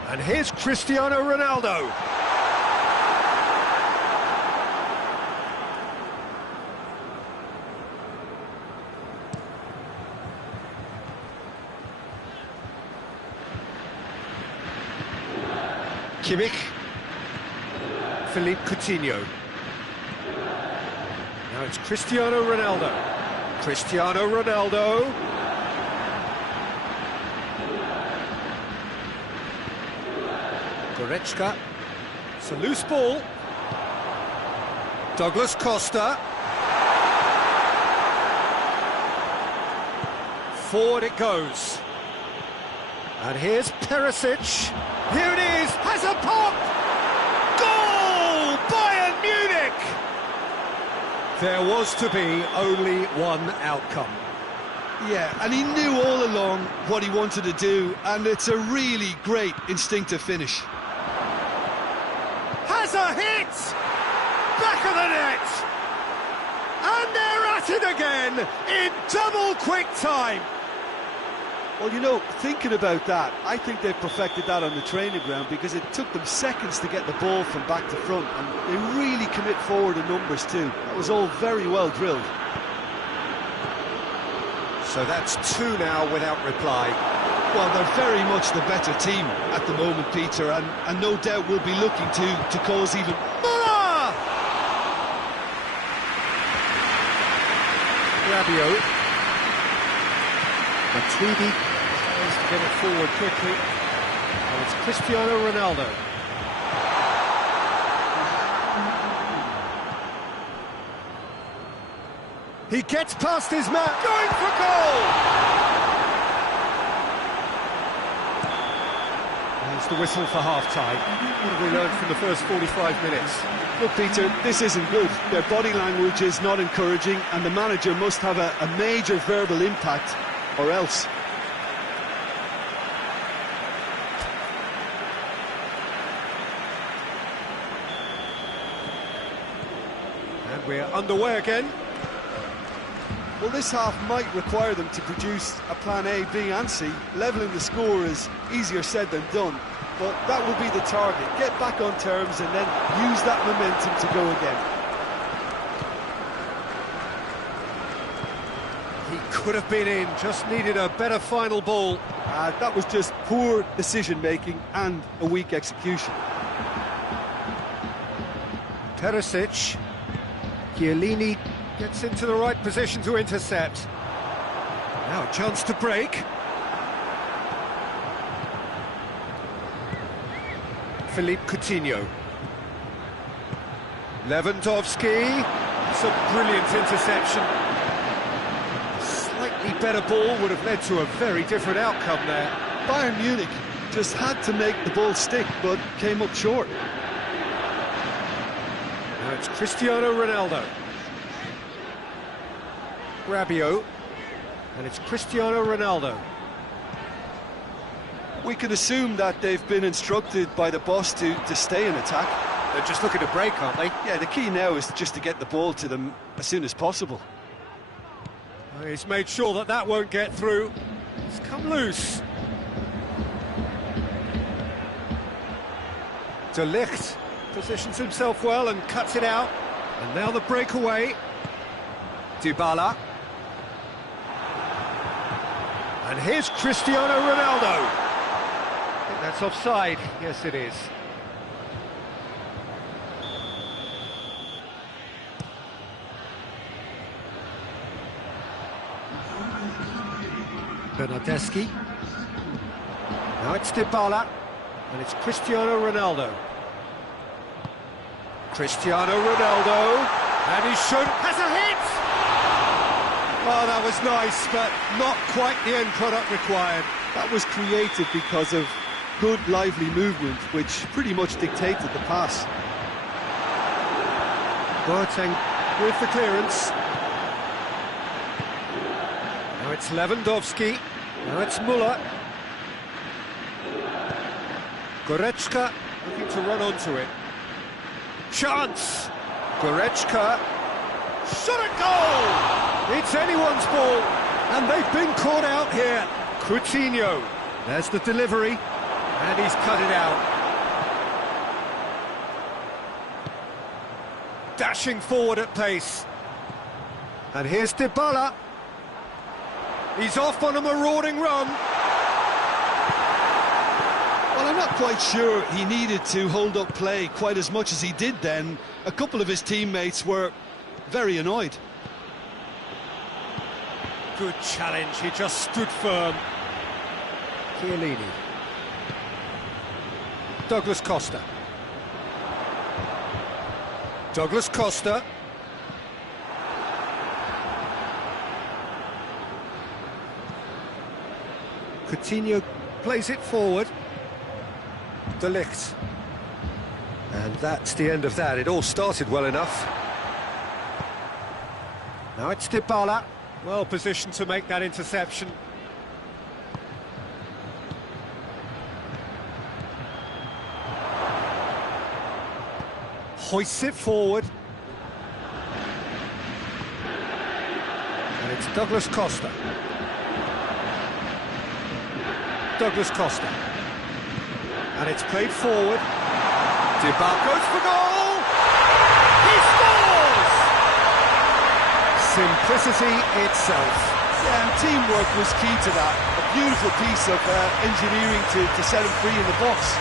And here's Cristiano Ronaldo. Kimmich. Philippe Coutinho. Now it's Cristiano Ronaldo. Cristiano Ronaldo. Goretzka. It's a loose ball. Douglas Costa. Forward it goes. And here's Perisic. Here it is, has a pop! Goal! Bayern Munich! There was to be only one outcome. Yeah, and he knew all along what he wanted to do, and it's a really great instinctive finish. Has a hit! Back of the net! And they're at it again in double quick time. Well, you know, thinking about that, I think they've perfected that on the training ground because it took them seconds to get the ball from back to front, and they really commit forward in numbers too. That was all very well drilled. So that's two now without reply. Well, they're very much the better team at the moment, Peter, and no doubt will be looking to cause even... Muller! Rabiot. Matuidi tries to get it forward quickly. And it's Cristiano Ronaldo. He gets past his man, going for goal! There's the whistle for half-time. What have we learned from the first 45 minutes? Look, Peter, this isn't good. Their body language is not encouraging, and the manager must have a major verbal impact, or else. And we're underway again. Well, this half might require them to produce a plan A, B and C. Levelling the score is easier said than done, but that will be the target. Get back on terms and then use that momentum to go again. He could have been in, just needed a better final ball. That was just poor decision-making and a weak execution. Perisic. Chiellini gets into the right position to intercept. Now a chance to break. Philippe Coutinho. Lewandowski. It's a brilliant interception. Slightly better ball would have led to a very different outcome there. Bayern Munich just had to make the ball stick, but came up short. Now it's Cristiano Ronaldo. Rabiot, and it's Cristiano Ronaldo. We can assume that they've been instructed by the boss to stay in attack. They're just looking to break, aren't they? Yeah, the key now is just to get the ball to them as soon as possible. He's made sure that that won't get through. It's come loose. De Ligt positions himself well and cuts it out. And now the breakaway. Dybala. And here's Cristiano Ronaldo. I think that's offside. Yes, it is. Bernardeschi. Now it's Dybala. And it's Cristiano Ronaldo. Cristiano Ronaldo. And he's shown... has a hit! Oh, that was nice, but not quite the end product required. That was created because of good, lively movement, which pretty much dictated the pass. Boateng with the clearance. Now it's Lewandowski. Now it's Muller. Goretzka looking to run onto it. Chance! Goretzka. Shot at goal! It's anyone's ball, and they've been caught out here. Coutinho. There's the delivery, and he's cut it out. Dashing forward at pace. And here's Dybala. He's off on a marauding run. Well, I'm not quite sure he needed to hold up play quite as much as he did then. A couple of his teammates were very annoyed. Good challenge, he just stood firm. Chiellini. Douglas Costa. Douglas Costa. Coutinho plays it forward. De Ligt. And that's the end of that. It all started well enough. Now it's Dybala. Well positioned to make that interception. Hoists it forward. And it's Douglas Costa. Douglas Costa. And it's played forward. Dybala goes for goal! He scores! Simplicity itself. Yeah, and teamwork was key to that. A beautiful piece of engineering to set him free in the box.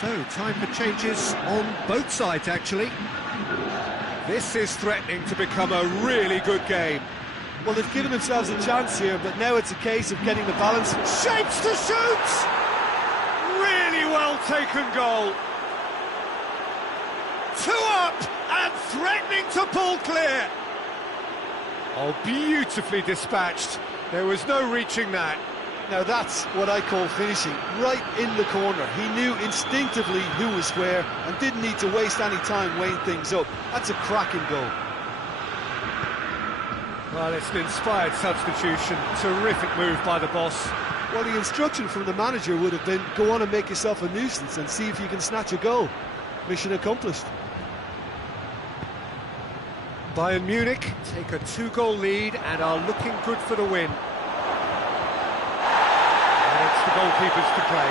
So, time for changes on both sides, actually. This is threatening to become a really good game. Well, they've given themselves a chance here, but now it's a case of getting the balance. Shapes to shoot! Really well taken goal. 2 up and threatening to pull clear. Oh, beautifully dispatched. There was no reaching that. Now that's what I call finishing, right in the corner. He knew instinctively who was where and didn't need to waste any time weighing things up. That's a cracking goal. Well, it's an inspired substitution. Terrific move by the boss. Well, the instruction from the manager would have been, go on and make yourself a nuisance and see if you can snatch a goal. Mission accomplished. Bayern Munich take a 2-goal lead and are looking good for the win. The goalkeepers to play.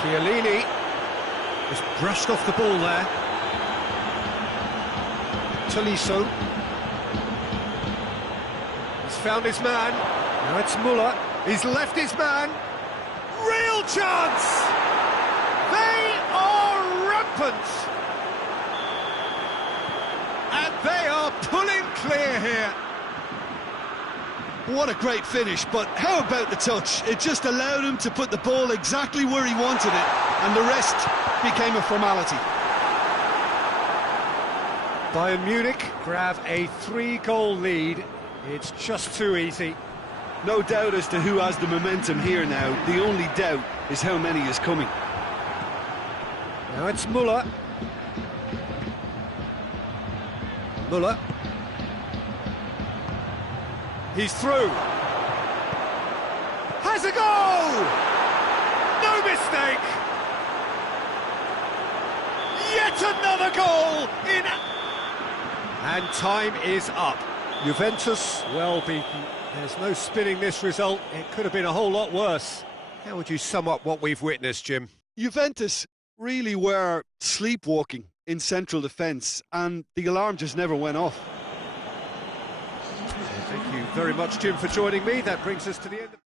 Chiellini has brushed off the ball there. Tolisso. He's found his man. Now it's Muller. He's left his man. Real chance! They are rampant! And they are pulling clear here. What a great finish, but how about the touch? It just allowed him to put the ball exactly where he wanted it, and the rest became a formality. Bayern Munich grab a 3-goal lead. It's just too easy. No doubt as to who has the momentum here now. The only doubt is how many is coming. Now it's Muller. Muller. He's through. Has a goal! No mistake! Yet another goal in... And time is up. Juventus well beaten. There's no spinning this result. It could have been a whole lot worse. How would you sum up what we've witnessed, Jim? Juventus really were sleepwalking in central defence, and the alarm just never went off. Thank you very much, Jim, for joining me. That brings us to the end of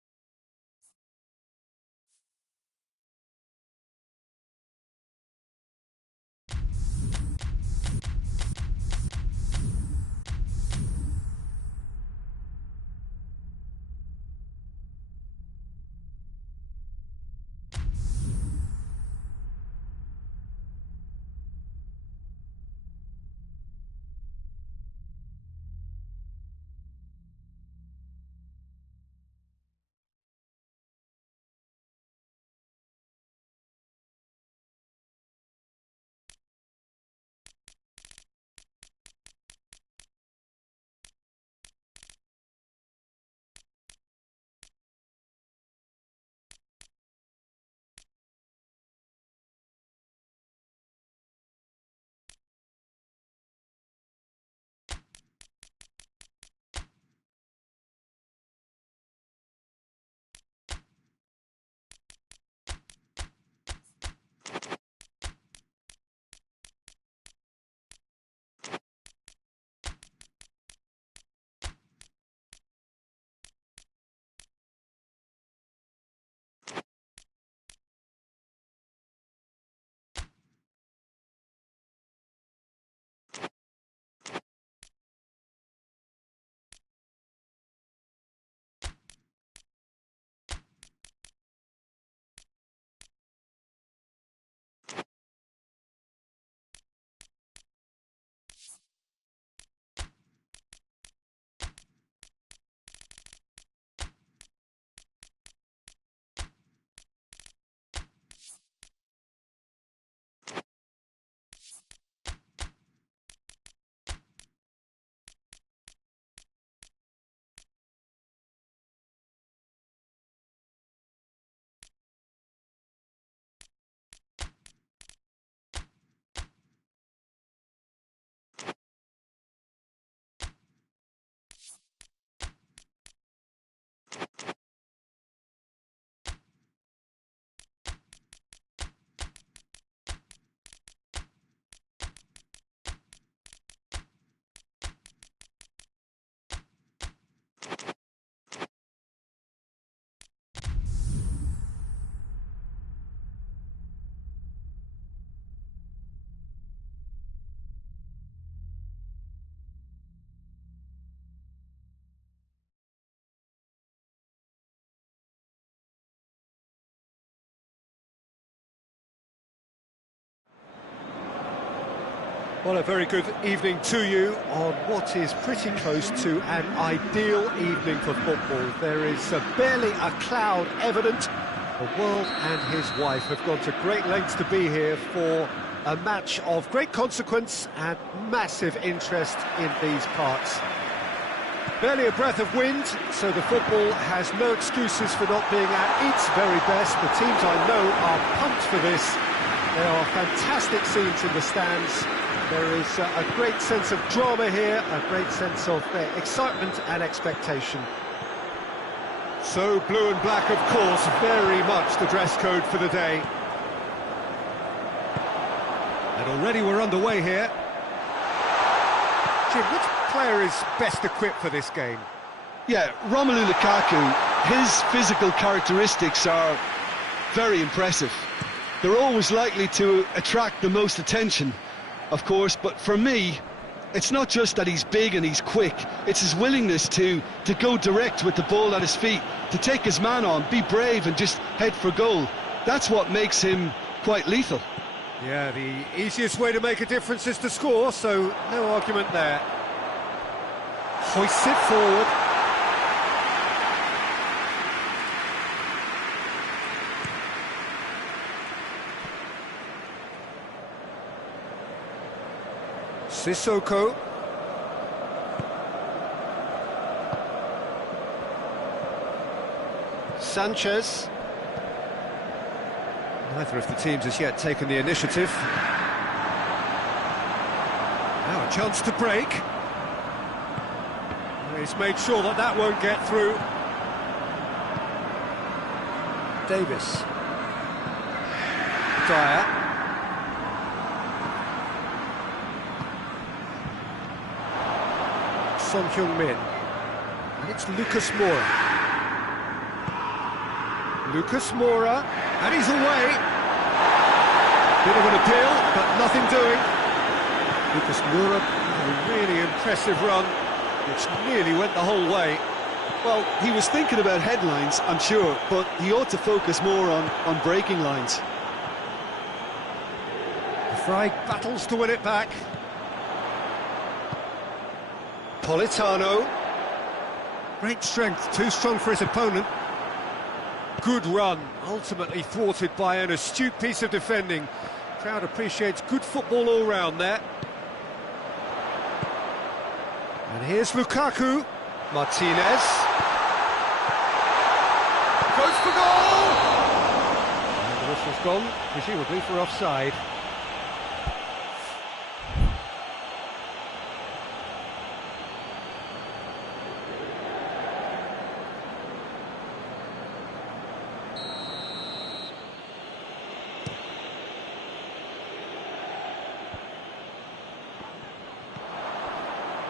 Well, a very good evening to you on what is pretty close to an ideal evening for football. There is barely a cloud evident. The world and his wife have gone to great lengths to be here for a match of great consequence and massive interest in these parts. Barely a breath of wind, so the football has no excuses for not being at its very best. The teams I know are pumped for this. There are fantastic scenes in the stands. There is a great sense of drama here, a great sense of excitement and expectation. So blue and black, of course, very much the dress code for the day. And already we're underway here. Jim, which player is best equipped for this game? Yeah, Romelu Lukaku, his physical characteristics are very impressive. They're always likely to attract the most attention, of course, but for me, it's not just that he's big and he's quick, it's his willingness to go direct with the ball at his feet, to take his man on, be brave and just head for goal. That's what makes him quite lethal. Yeah, the easiest way to make a difference is to score, so no argument there. Hoists it forward. Sissoko. Sanchez. Neither of the teams has yet taken the initiative. Now a chance to break. He's made sure that that won't get through. Davis. Dyer. Son Heung-min. And it's Lucas Moura. Lucas Moura. And he's away. Bit of an appeal, but nothing doing. Lucas Moura, a really impressive run, which nearly went the whole way. Well, he was thinking about headlines, I'm sure, but he ought to focus more on breaking lines. Fry battles to win it back. Politano. Great strength, too strong for his opponent. Good run, ultimately thwarted by an astute piece of defending. Crowd appreciates good football all round there. And here's Lukaku. Martinez. Goes for goal! And the whistle's gone, presumably for offside.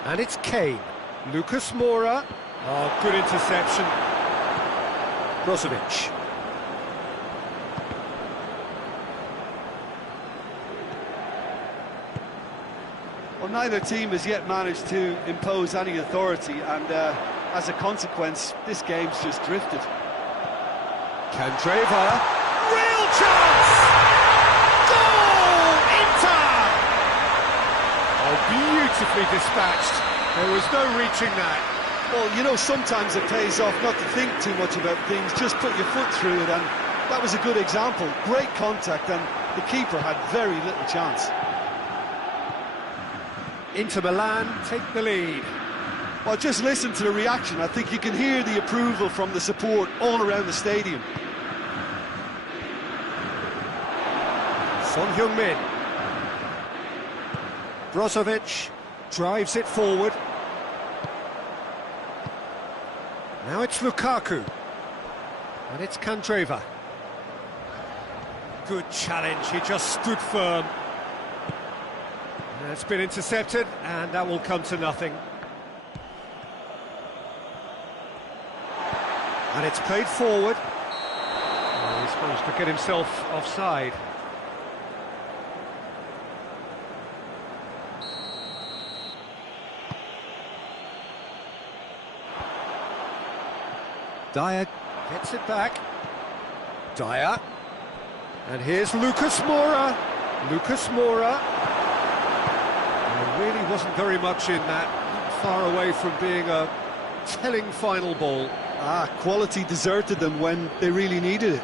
And it's Kane. Lucas Moura. Oh, good interception. Brozovic. Well, neither team has yet managed to impose any authority, and as a consequence, this game's just drifted. Candreva. Real chance! Goal! Inter! Oh, beautifully dispatched. There was no reaching that. Well, you know, sometimes it pays off not to think too much about things, just put your foot through it, and that was a good example. Great contact, and the keeper had very little chance. Inter Milan take the lead. Well, just listen to the reaction. I think you can hear the approval from the support all around the stadium. Son Heung-min. Brozovic drives it forward. Now it's Lukaku. And it's Candreva. Good challenge, he just stood firm. And it's been intercepted, and that will come to nothing. And it's played forward. Oh, he's managed to get himself offside. Dyer gets it back. Dyer. And here's Lucas Moura. Lucas Moura. really wasn't very much in that. Not far away from being a telling final ball. Quality deserted them when they really needed it.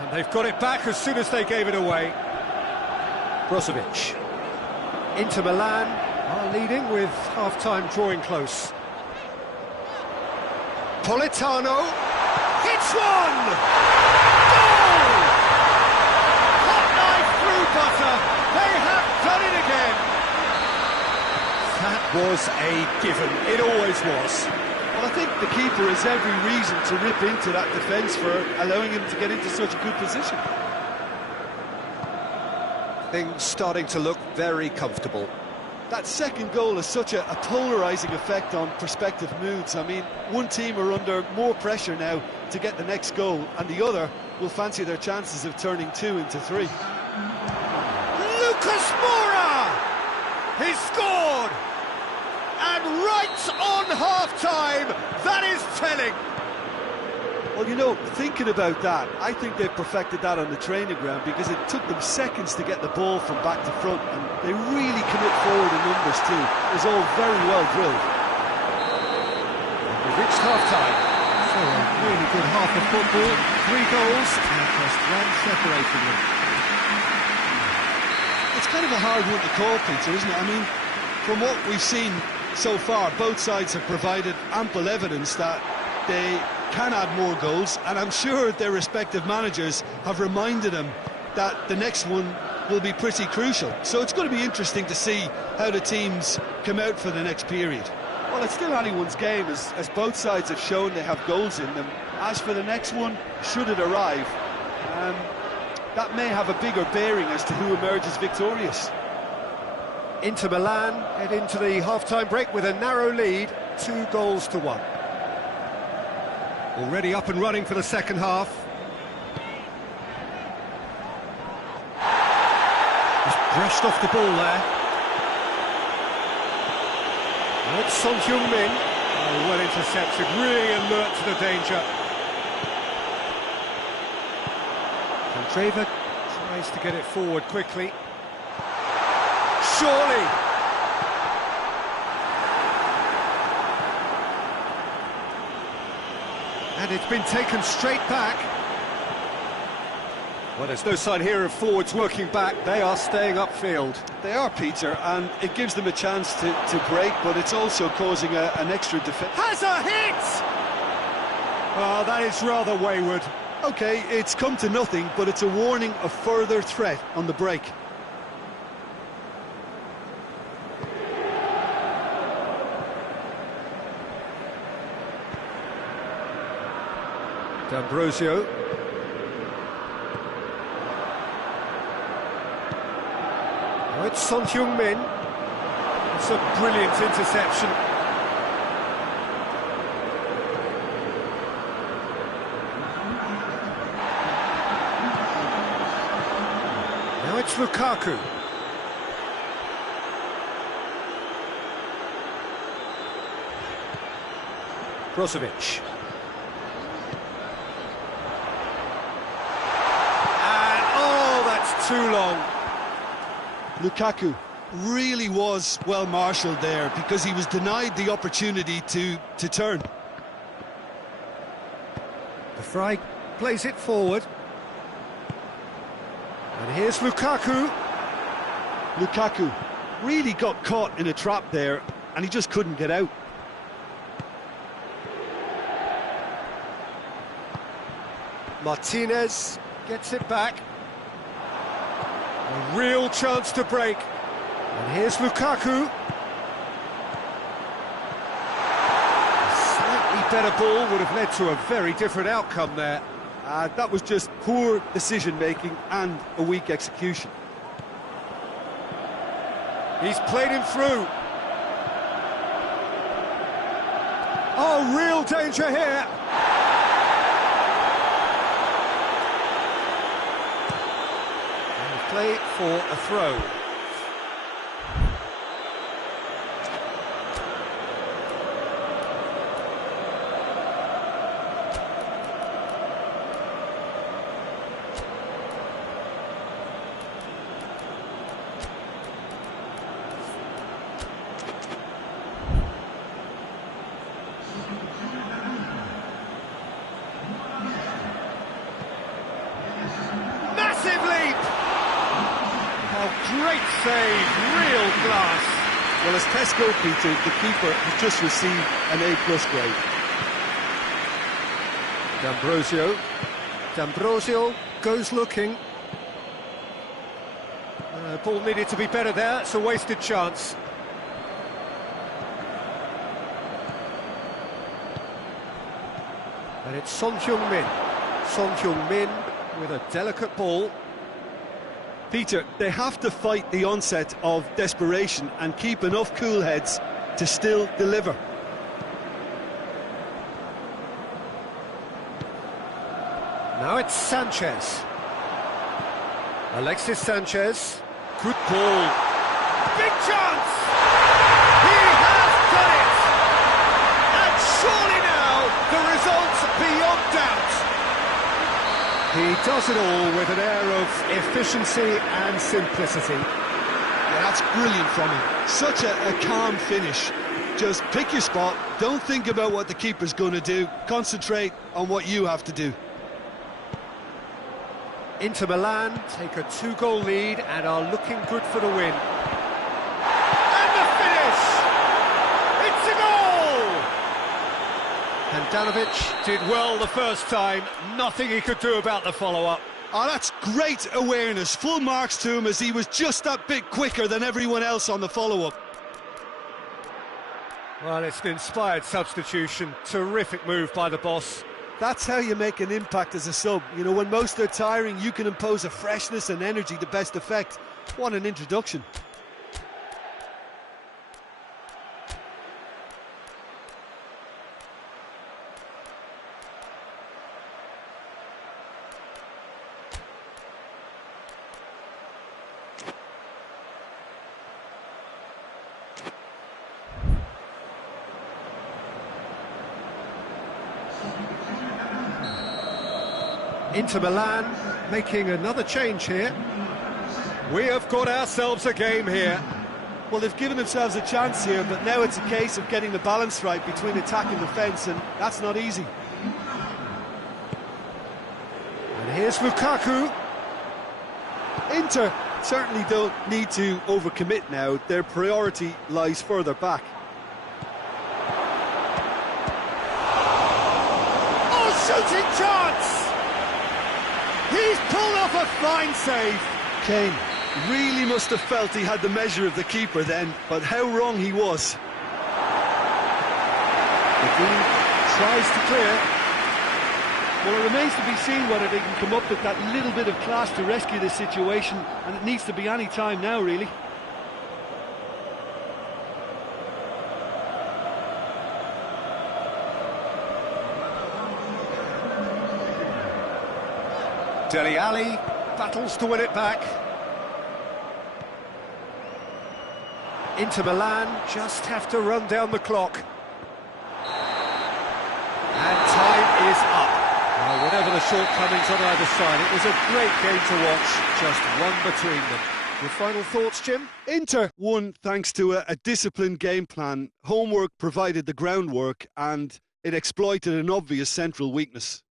And they've got it back as soon as they gave it away. Brozovic. Inter Milan are leading with half-time drawing close. Politano hits one! Goal! Hot knife through butter. They have done it again. That was a given. It always was. Well, I think the keeper has every reason to rip into that defence for allowing him to get into such a good position. Things starting to look very comfortable. That second goal has such a polarising effect on prospective moods. I mean, one team are under more pressure now to get the next goal, and the other will fancy their chances of turning 2 into 3. Lucas Moura! He's scored! And right on half-time, that is telling. Well, you know, thinking about that, I think they've perfected that on the training ground, because it took them seconds to get the ball from back to front, and they really commit forward in numbers too. It was all very well drilled. We've reached half-time. So a really good half of football. 3 goals and just one separating them. It's kind of a hard one to call, Peter, isn't it? I mean, from what we've seen so far, both sides have provided ample evidence that they can add more goals, and I'm sure their respective managers have reminded them that the next one will be pretty crucial. So it's going to be interesting to see how the teams come out for the next period. Well, it's still anyone's game, as both sides have shown they have goals in them. As for the next one, should it arrive, that may have a bigger bearing as to who emerges victorious. Inter Milan head into the half-time break with a narrow lead, 2 goals to 1. Already up and running for the second half. Just brushed off the ball there. Now it's Son Heung-min. Oh, well intercepted, really alert to the danger. Cantrever tries to get it forward quickly. Surely! And it's been taken straight back. Well, there's no sign here of forwards working back. They are staying upfield. They are, Peter, and it gives them a chance to break, but it's also causing an extra defence. Has a hit! Oh, that is rather wayward. OK, it's come to nothing, but it's a warning of further threat on the break. D'Ambrosio. Oh, it's Son Heung-min. It's a brilliant interception. Now it's Lukaku. Brozovic. Too long. Lukaku really was well marshalled there, because he was denied the opportunity to turn. The Fry plays it forward. And here's Lukaku. Lukaku really got caught in a trap there, and he just couldn't get out. Martinez gets it back. A real chance to break. And here's Lukaku. A slightly better ball would have led to a very different outcome there. That was just poor decision-making and a weak execution. He's played him through. Oh, real danger here. Play for a throw. save, real class. Well, as tests go, Peter, the keeper has just received an A+ grade. D'Ambrosio goes looking. Ball needed to be better there, it's a wasted chance. And it's Son Heung-min. Son Heung-min with a delicate ball. Peter, they have to fight the onset of desperation and keep enough cool heads to still deliver. Now it's Sanchez. Alexis Sanchez. Good ball. Big chance! He has done it! And surely now, the result's beyond doubt. He does it all with an air of efficiency and simplicity. Yeah, that's brilliant from him. Such a calm finish. Just pick your spot, don't think about what the keeper's going to do, concentrate on what you have to do. Inter Milan take a 2-goal lead and are looking good for the win. And the finish! It's a goal! Handanovic did well the first time, nothing he could do about the follow-up. Oh, that's great awareness, full marks to him as he was just that bit quicker than everyone else on the follow-up. Well, it's an inspired substitution, terrific move by the boss. That's how you make an impact as a sub. You know, when most are tiring, you can impose a freshness and energy to best effect. What an introduction. Inter Milan making another change here. We have got ourselves a game here. Well, they've given themselves a chance here, but now it's a case of getting the balance right between attack and defence, and that's not easy. And here's Lukaku. Inter certainly don't need to overcommit now. Their priority lies further back. Oh, shooting chance! He's pulled off a fine save. Kane really must have felt he had the measure of the keeper then, but how wrong he was. The Dean tries to clear. Well, it remains to be seen whether they can come up with that little bit of class to rescue this situation, and it needs to be any time now, really. Dele Alli battles to win it back. Inter Milan just have to run down the clock. And time is up. Well, whatever the shortcomings on either side, it was a great game to watch, just one between them. Your final thoughts, Jim? Inter won thanks to a disciplined game plan. Homework provided the groundwork, and it exploited an obvious central weakness.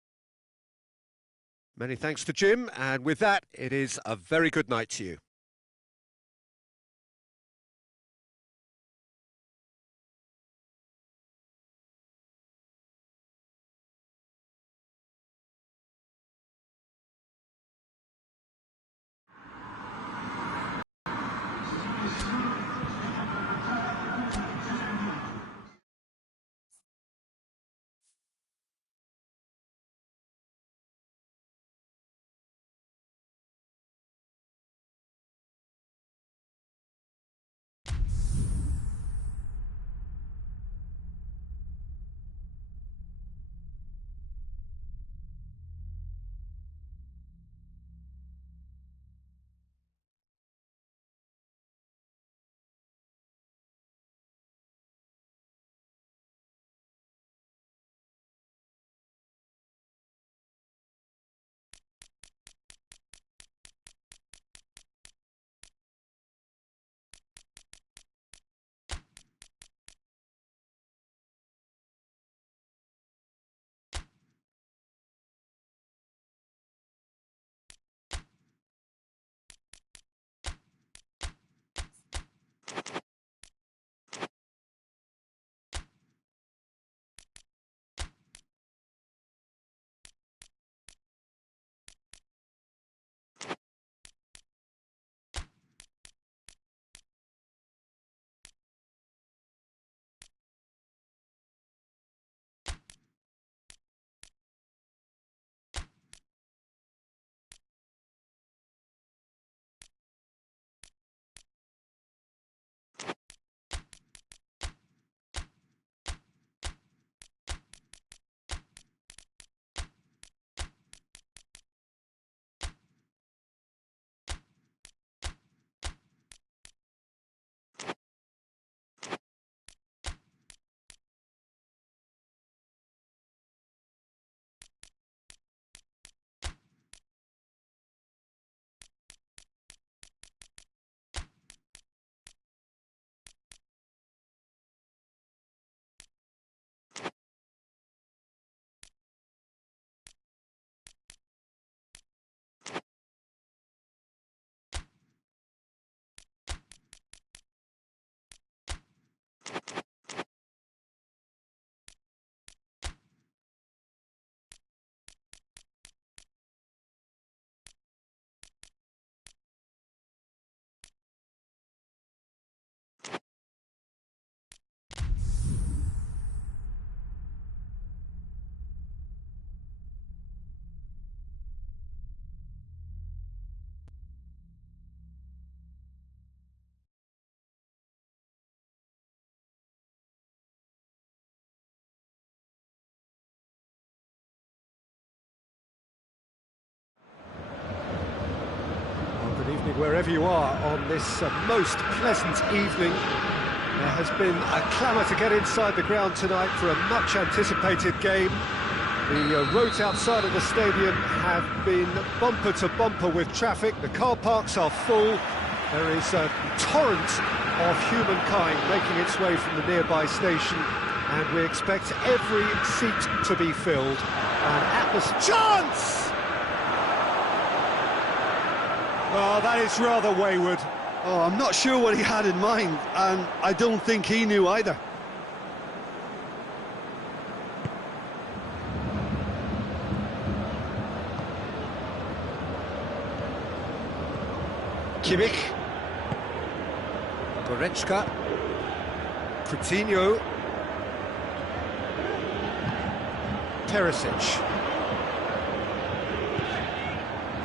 Many thanks to Jim, and with that, it is a very good night to you. wherever you are on this most pleasant evening. There has been a clamour to get inside the ground tonight for a much-anticipated game. The roads outside of the stadium have been bumper to bumper with traffic. The car parks are full. There is a torrent of humankind making its way from the nearby station, and we expect every seat to be filled. An Atlas chance! Oh, that is rather wayward. Oh, I'm not sure what he had in mind, and I don't think he knew either. Kimmich, Goretzka, Coutinho, Perisic.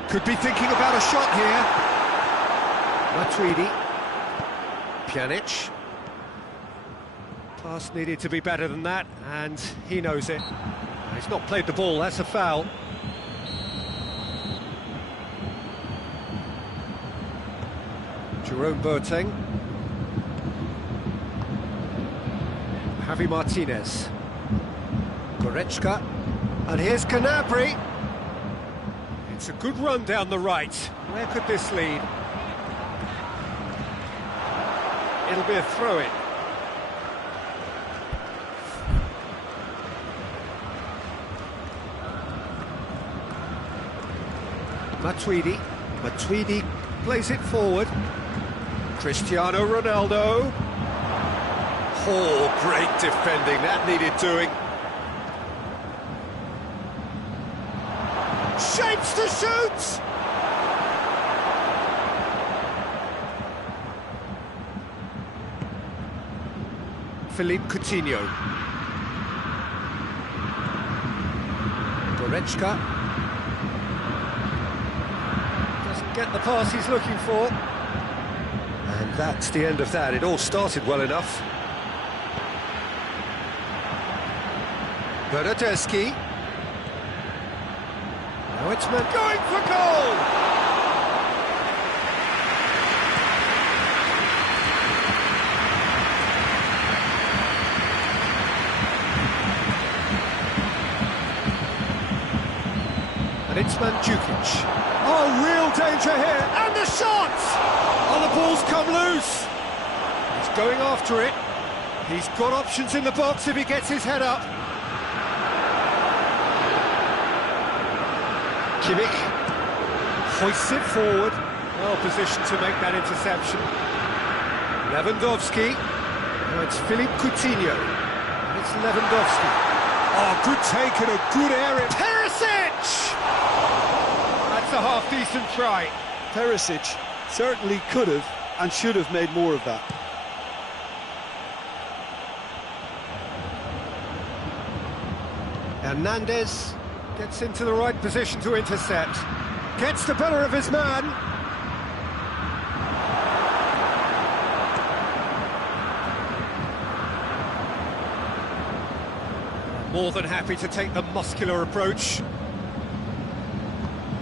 Could be thinking about a shot here. Matuidi, Pjanic. Pass needed to be better than that, and he knows it. He's not played the ball, that's a foul. Jerome Boateng. Javi Martinez. Goretzka. And here's Gnabry. It's a good run down the right. Where could this lead? It'll be a throw-in. Matuidi plays it forward. Cristiano Ronaldo. Oh, great defending, that needed doing. Shapes to shoot! Philippe Coutinho. Goretzka. Doesn't get the pass he's looking for. And that's the end of that. It all started well enough. Bernardeschi. Now it's meant going for goal! And it's Mandzukic. Oh, real danger here! And the shot! Oh, the ball's come loose! He's going after it. He's got options in the box if he gets his head up. Kimmich hoists it forward, well positioned to make that interception. Lewandowski, now it's Philippe Coutinho, and it's Lewandowski. Oh, good take and a good area. Perisic! That's a half-decent try. Perisic certainly could have and should have made more of that. Hernandez gets into the right position to intercept. Gets the better of his man. More than happy to take the muscular approach.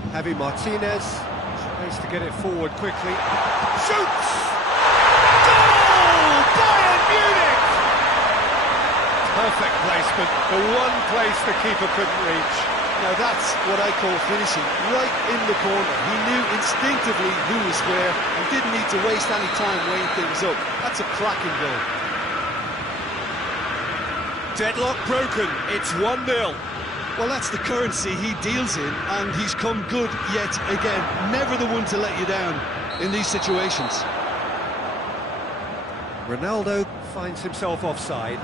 Javi Martinez tries to get it forward quickly. Shoots! Goal! Bayern Munich! Perfect placement, the one place the keeper couldn't reach. Now that's what I call finishing, right in the corner. He knew instinctively who was where and didn't need to waste any time weighing things up. That's a cracking goal. Deadlock broken, it's 1-0. Well, that's the currency he deals in, and he's come good yet again. Never the one to let you down in these situations. Ronaldo finds himself offside.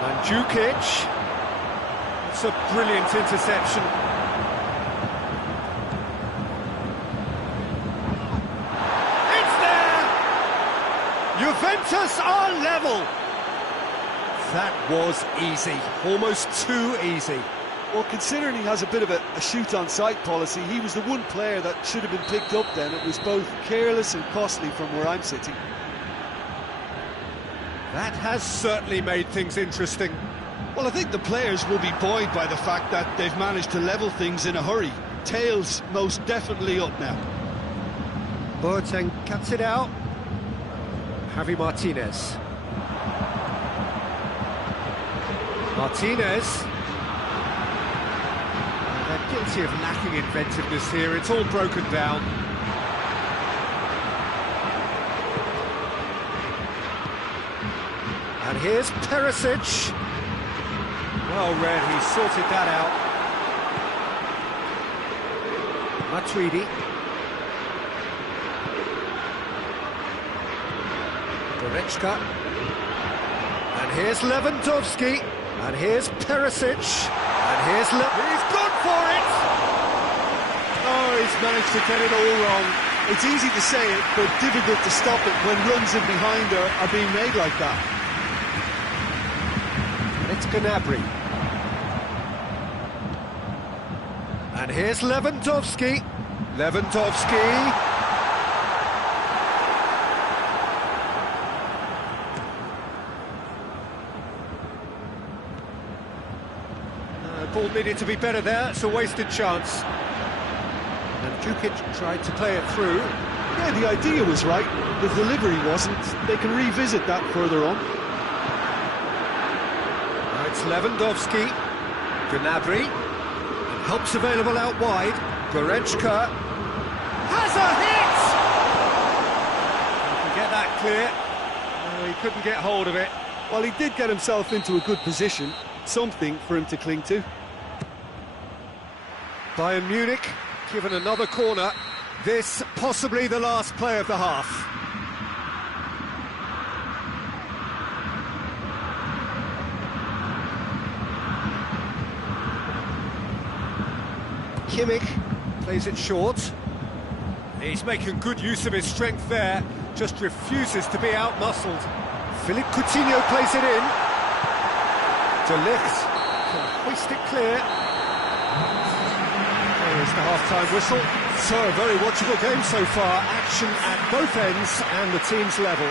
Mandzukic. It's a brilliant interception. It's there! Juventus are level. That was easy, almost too easy. Well, considering he has a bit of a shoot-on-sight policy, he was the one player that should have been picked up then. It was both careless and costly from where I'm sitting. That has certainly made things interesting. Well, I think the players will be buoyed by the fact that they've managed to level things in a hurry. Tails most definitely up now. Boateng cuts it out. Javi Martinez. Martinez. They're guilty of lacking inventiveness here. It's all broken down. And here's Perisic. Well read, he sorted that out. Matuidi. Goretzka. And here's Lewandowski. And here's Perisic. And here's he's gone for it! Oh, he's managed to get it all wrong. It's easy to say it, but difficult to stop it when runs in behind are being made like that. And it's Gnabry. And here's Lewandowski. Lewandowski. Ball needed to be better there, it's a wasted chance. And Djukic tried to play it through. Yeah, the idea was right, the delivery wasn't. They can revisit that further on. Now it's Lewandowski. Gnabry. And help's available out wide. Goretzka has a hit! He can get that clear. No, he couldn't get hold of it. Well, he did get himself into a good position, something for him to cling to. Bayern Munich given another corner. This possibly the last play of the half. Kimmich plays it short. He's making good use of his strength there, just refuses to be out-muscled. Philippe Coutinho plays it in. De Ligt can hoist it clear. There's the half-time whistle. So, a very watchable game so far. Action at both ends and the team's level.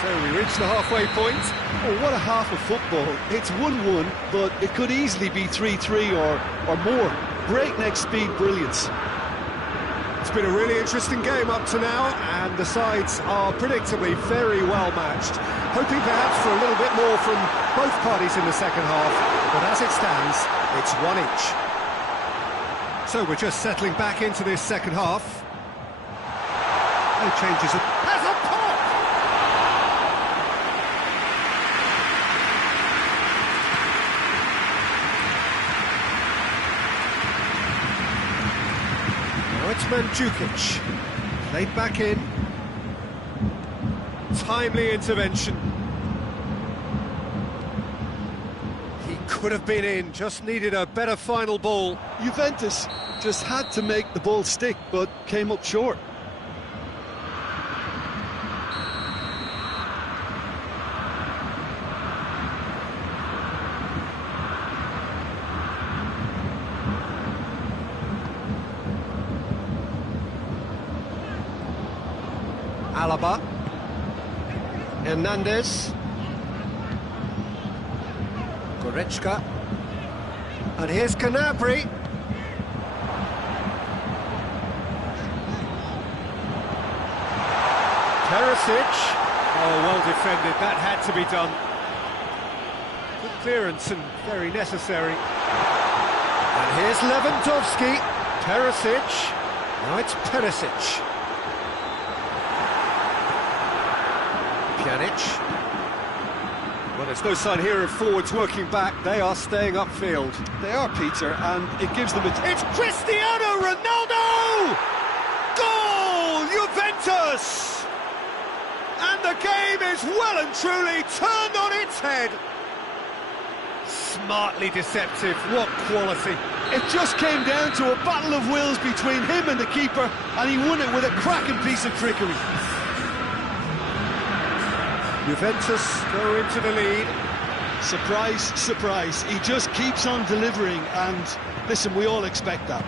So we reach the halfway point. Oh, what a half of football. It's 1-1, but it could easily be 3-3 or more. Breakneck speed brilliance. It's been a really interesting game up to now, and the sides are predictably very well matched. Hoping perhaps for a little bit more from both parties in the second half, but as it stands, it's one each. So we're just settling back into this second half. No changes. Has a pop! Now it's Mandzukic. Played back in. Timely intervention. He could have been in, just needed a better final ball. Juventus just had to make the ball stick, but came up short. Alaba. Hernandez. Goretzka. And here's Gnabry. Perisic. Oh, well defended. That had to be done. Good clearance and very necessary. And here's Lewandowski. Perisic. Now it's Perisic. Pjanic. Well, there's no sign here of forwards working back. They are staying upfield. They are, Peter, and it gives them a... It's Cristiano Ronaldo! Goal! Juventus! And the game is well and truly turned on its head. Smartly deceptive. What quality. It just came down to a battle of wills between him and the keeper, and he won it with a cracking piece of trickery. Juventus go into the lead. Surprise, surprise. He just keeps on delivering, and listen, we all expect that.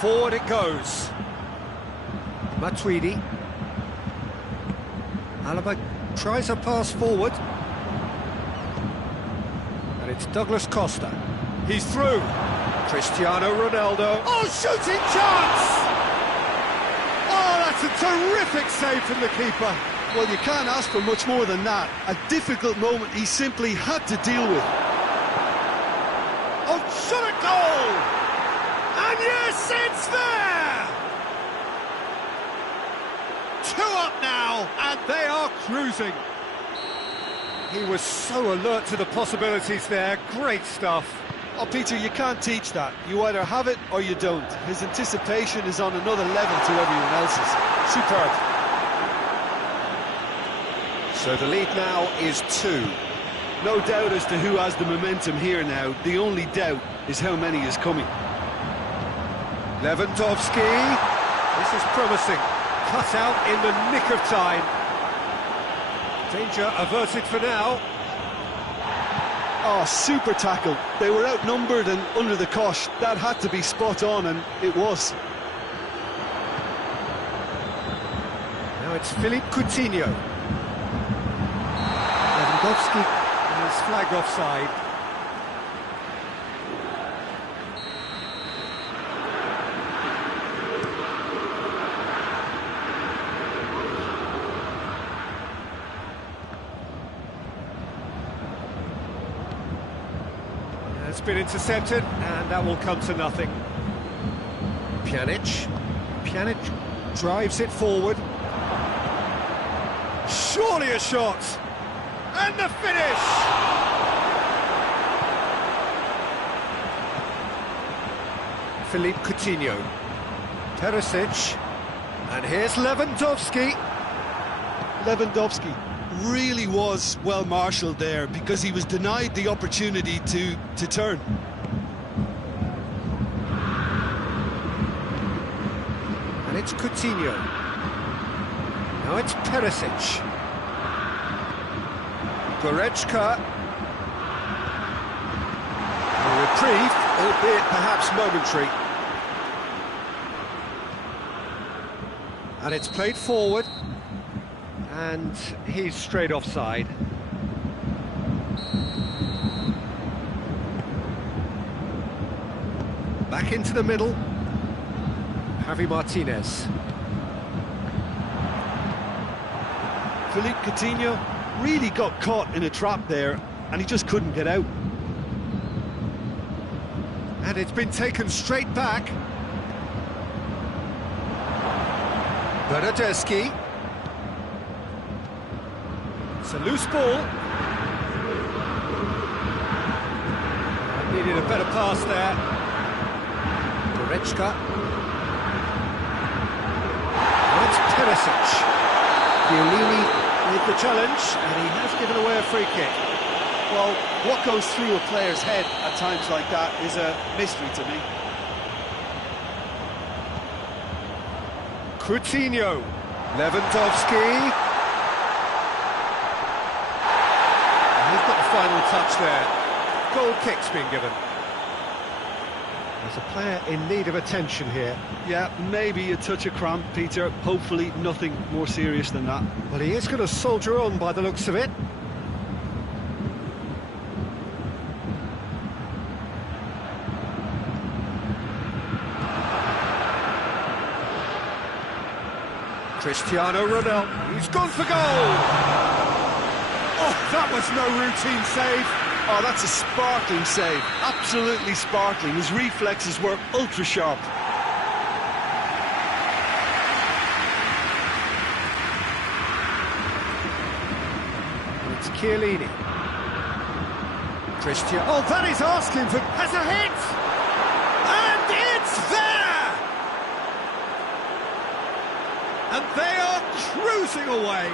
Forward it goes. Matuidi. Alaba tries a pass forward. And it's Douglas Costa. He's through. Cristiano Ronaldo. Oh, shooting chance! Oh, that's a terrific save from the keeper. Well, you can't ask for much more than that. A difficult moment he simply had to deal with. Oh, shot a goal! And yes, it's there! 2 up now, and they are cruising. He was so alert to the possibilities there. Great stuff. Oh, Peter, you can't teach that. You either have it or you don't. His anticipation is on another level to everyone else's. Superb. So the lead now is 2. No doubt as to who has the momentum here now. The only doubt is how many is coming. Lewandowski. This is promising. Cut out in the nick of time. Danger averted for now. Oh, super tackle. They were outnumbered and under the cosh. That had to be spot on, and it was. Now it's Philippe Coutinho. Lewandowski is flagged offside. It's been intercepted, and that will come to nothing. Pjanic drives it forward. Surely a shot! And the finish! Philippe Coutinho. Perisic. And here's Lewandowski. Lewandowski really was well marshalled there because he was denied the opportunity to turn. And it's Coutinho. Now it's Perisic. Goretzka. A reprieve, albeit perhaps momentary. And it's played forward. And he's straight offside. Back into the middle. Javi Martinez. Philippe Coutinho really got caught in a trap there, and he just couldn't get out. And it's been taken straight back. Bernardeschi. It's a loose ball. Needed a better pass there. Goretzka. Now it's Perisic. Chiellini with the challenge, and he has given away a free kick. Well, what goes through a player's head at times like that is a mystery to me. Coutinho. Lewandowski. He's got the final touch there. Goal kick's been given. There's a player in need of attention here. Yeah, maybe a touch of cramp, Peter. Hopefully nothing more serious than that. Well, he is going to soldier on by the looks of it. Cristiano Ronaldo. He's gone for goal! Oh, that was no routine save. Oh, that's a sparkling save. Absolutely sparkling. His reflexes were ultra sharp. It's Chiellini. Cristiano. Oh, that is asking for... Has a hit! And it's there! And they are cruising away.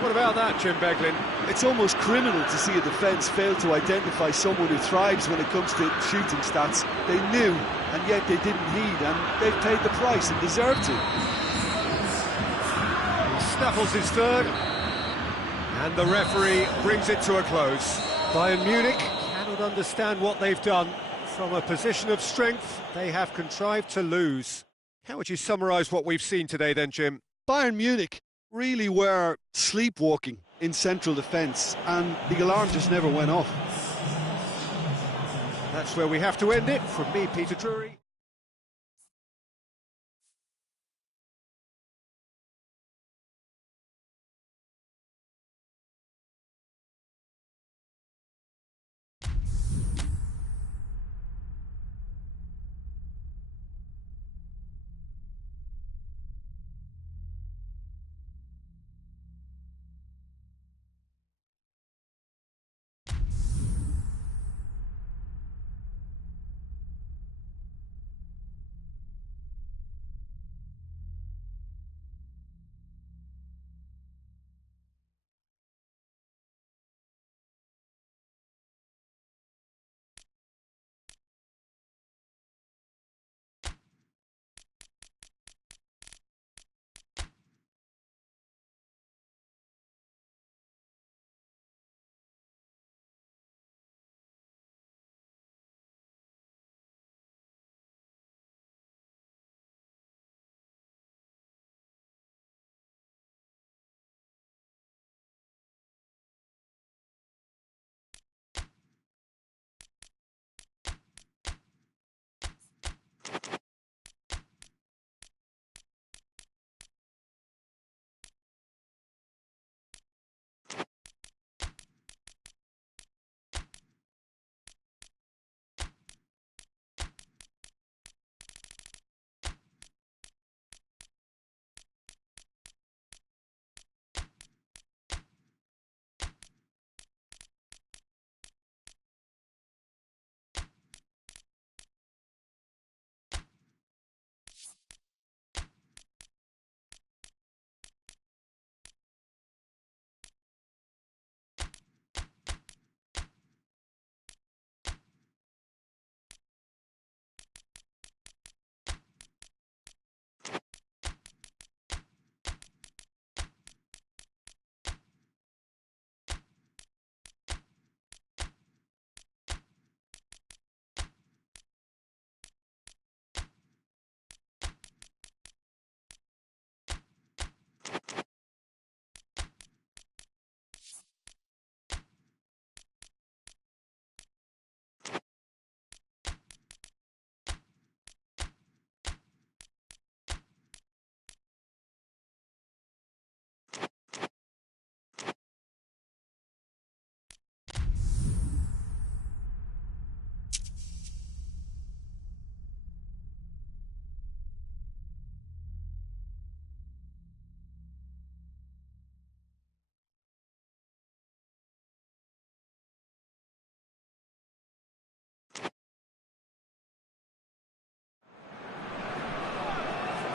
What about that, Jim Beglin? It's almost criminal to see a defence fail to identify someone who thrives when it comes to shooting stats. They knew, and yet they didn't heed, and they've paid the price and deserved to. He snaffles his third, and the referee brings it to a close. Bayern Munich cannot understand what they've done. From a position of strength, they have contrived to lose. How would you summarise what we've seen today then, Jim? Bayern Munich really were sleepwalking in central defence, and the alarm just never went off. That's where we have to end it. From me, Peter Drury.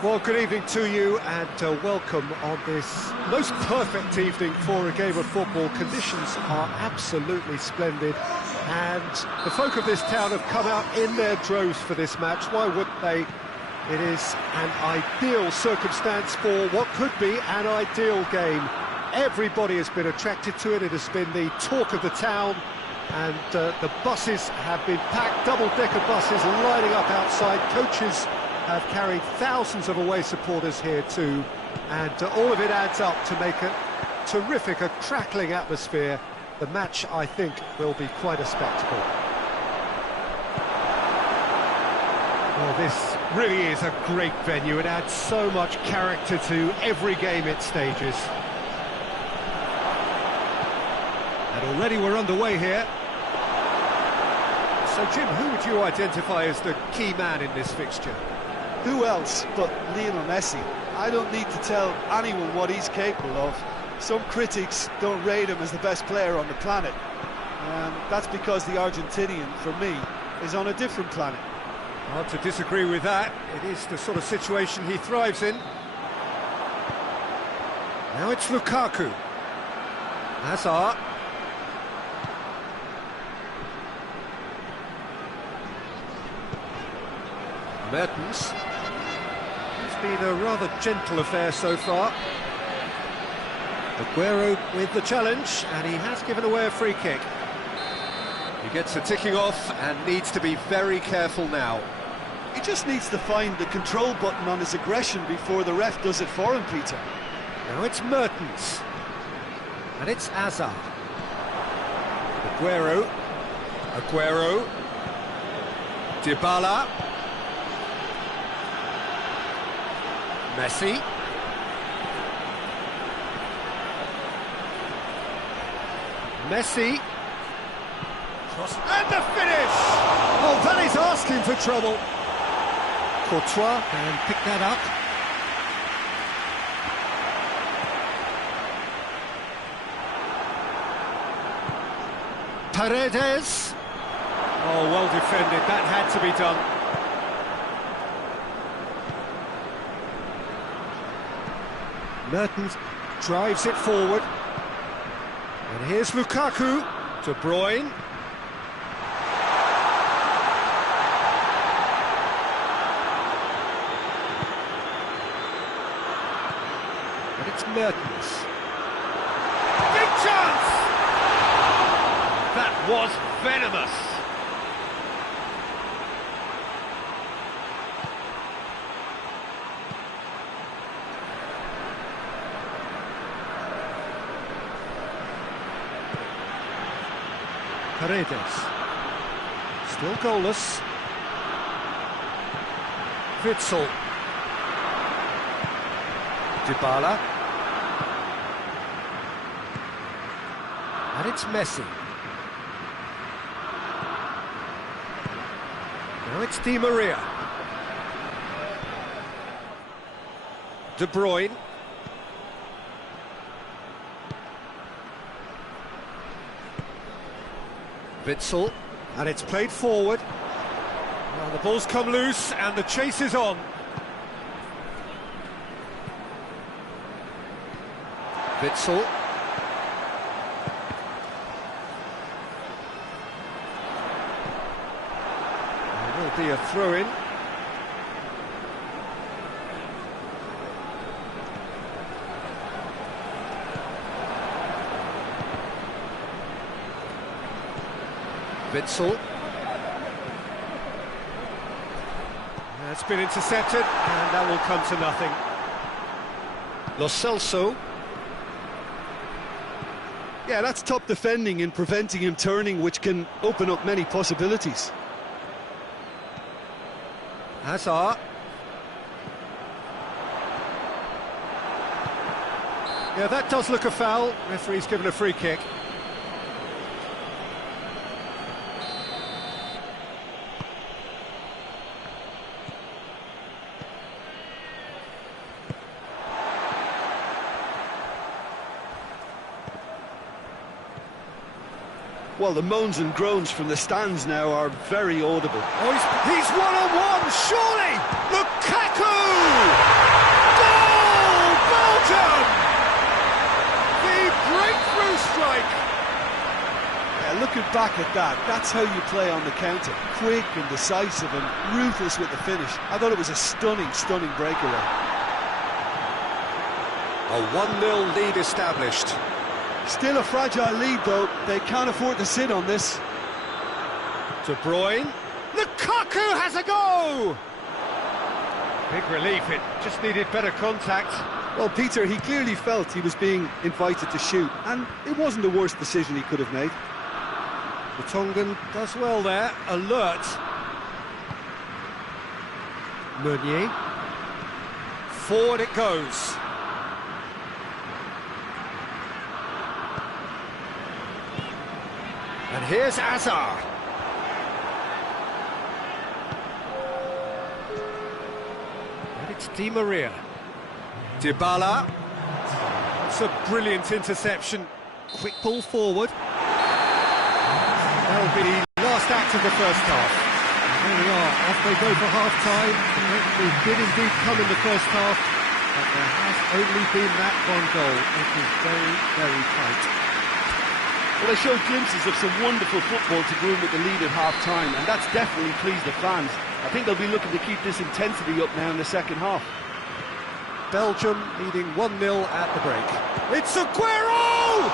Well, good evening to you and welcome on this most perfect evening for a game of football. Conditions are absolutely splendid and the folk of this town have come out in their droves for this match. Why wouldn't they? It is an ideal circumstance for what could be an ideal game. Everybody has been attracted to it. It has been the talk of the town, and the buses have been packed, double-decker buses lining up outside. Coaches have carried thousands of away supporters here too, and all of it adds up to make a terrific, a crackling atmosphere. The match, I think, will be quite a spectacle. Well, this really is a great venue. It adds so much character to every game it stages. And already we're underway here. So, Jim, who would you identify as the key man in this fixture? Who else but Lionel Messi? I don't need to tell anyone what he's capable of. Some critics don't rate him as the best player on the planet. That's because the Argentinian, for me, is on a different planet. Hard to disagree with that. It is the sort of situation he thrives in. Now it's Lukaku. Hazard. Mertens. It's been a rather gentle affair so far. Aguero with the challenge, and he has given away a free kick. He gets the ticking off and needs to be very careful now. He just needs to find the control button on his aggression before the ref does it for him, Peter. Now it's Mertens. And it's Azar. Aguero. Dybala. Messi. Cross and the finish! Oh, that is asking for trouble. Courtois can pick that up. Paredes. Oh, well defended. That had to be done. Mertens drives it forward. And here's Lukaku. De Bruyne. And it's Mertens. Big chance! That was venomous. Paredes. Still goalless. Witsel. Dybala. And it's Messi. Now it's Di Maria. De Bruyne. Witsel, and it's played forward. Well, the ball's come loose and the chase is on. Witsel. There will be a throw-in. Witsel. It's been intercepted, and that will come to nothing. Lo Celso. Yeah, that's top defending and preventing him turning, which can open up many possibilities. Hazard. Yeah, that does look a foul. Referee's given a free kick. Well, the moans and groans from the stands now are very audible. Oh, he's one-on-one, surely! Lukaku! Goal! Belgium! The breakthrough strike! Yeah, looking back at that, that's how you play on the counter. Quick and decisive and ruthless with the finish. I thought it was a stunning, stunning breakaway. A 1-0 lead established. Still a fragile lead, though. They can't afford to sit on this. De Bruyne. Lukaku has a go! Big relief, it just needed better contact. Well, Peter, he clearly felt he was being invited to shoot, and it wasn't the worst decision he could have made. The Tongan does well there, alert. Meunier. Forward it goes. And here's Azar. And it's Di Maria. Dybala. It's a brilliant interception. Quick ball forward. That'll be the last act of the first half. And there we are, off they go for half-time. It did indeed come in the first half, but there has only been that one goal. It is very, very tight. Well, they showed glimpses of some wonderful football to go in with the lead at half-time, and that's definitely pleased the fans. I think they'll be looking to keep this intensity up now in the second half. Belgium leading 1-0 at the break. It's Aguero!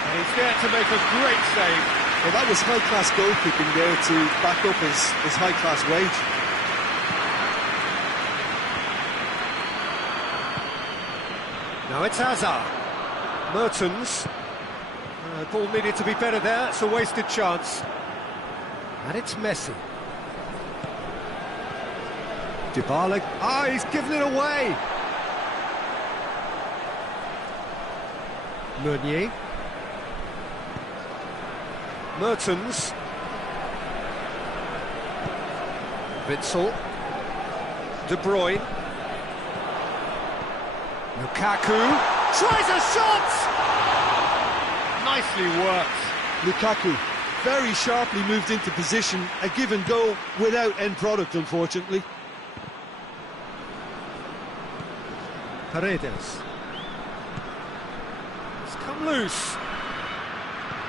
And he's there to make a great save. Well, that was high-class goalkeeping there to back up his high-class wage. Now it's Hazard. Mertens. Ball needed to be better there, it's a wasted chance. And it's Messi. Dybala, he's given it away! Meunier. Mertens. Witsel. De Bruyne. Lukaku. Tries a shot! Nicely worked. Lukaku very sharply moved into position, a give and go without end product, unfortunately. Paredes. It's come loose.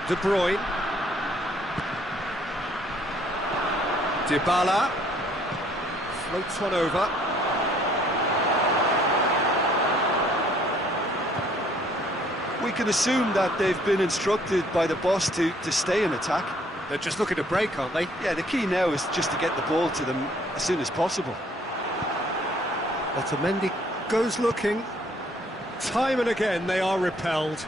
De Bruyne. Dybala. Floats one over. We can assume that they've been instructed by the boss to stay in attack. They're just looking to break, aren't they? Yeah, the key now is just to get the ball to them as soon as possible. Otamendi goes looking. Time and again they are repelled.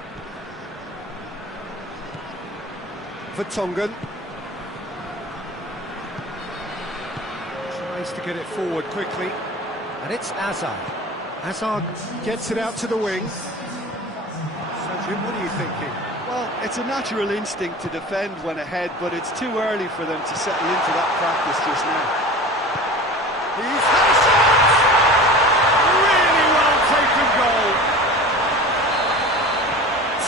Vertonghen. Tries to get it forward quickly. And it's Hazard. Hazard gets it out to the wing. So, Jim, what are you thinking? Well, it's a natural instinct to defend when ahead, but it's too early for them to settle into that practice just now. He's had a shot! Really well taken goal.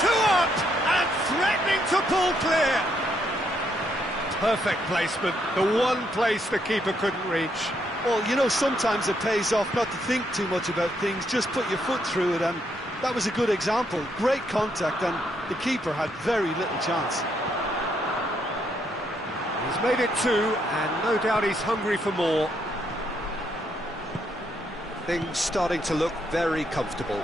2 up and threatening to pull clear. Perfect placement, the one place the keeper couldn't reach. Well, you know, sometimes it pays off not to think too much about things, just put your foot through it, and that was a good example. Great contact, and the keeper had very little chance. He's made it 2, and no doubt he's hungry for more. Things starting to look very comfortable.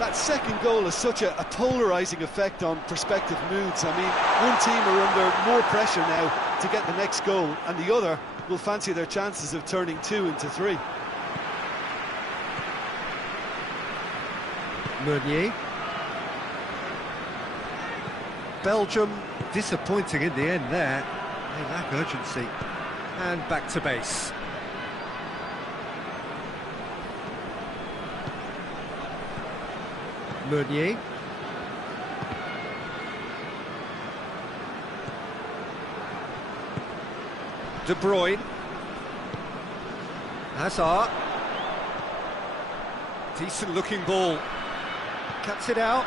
That second goal has such a polarising effect on prospective moods. I mean, one team are under more pressure now to get the next goal, and the other will fancy their chances of turning 2 into 3. Meunier. Belgium disappointing in the end there. They lack urgency. And back to base. Meunier. De Bruyne. Hazard. Decent looking ball. Cuts it out.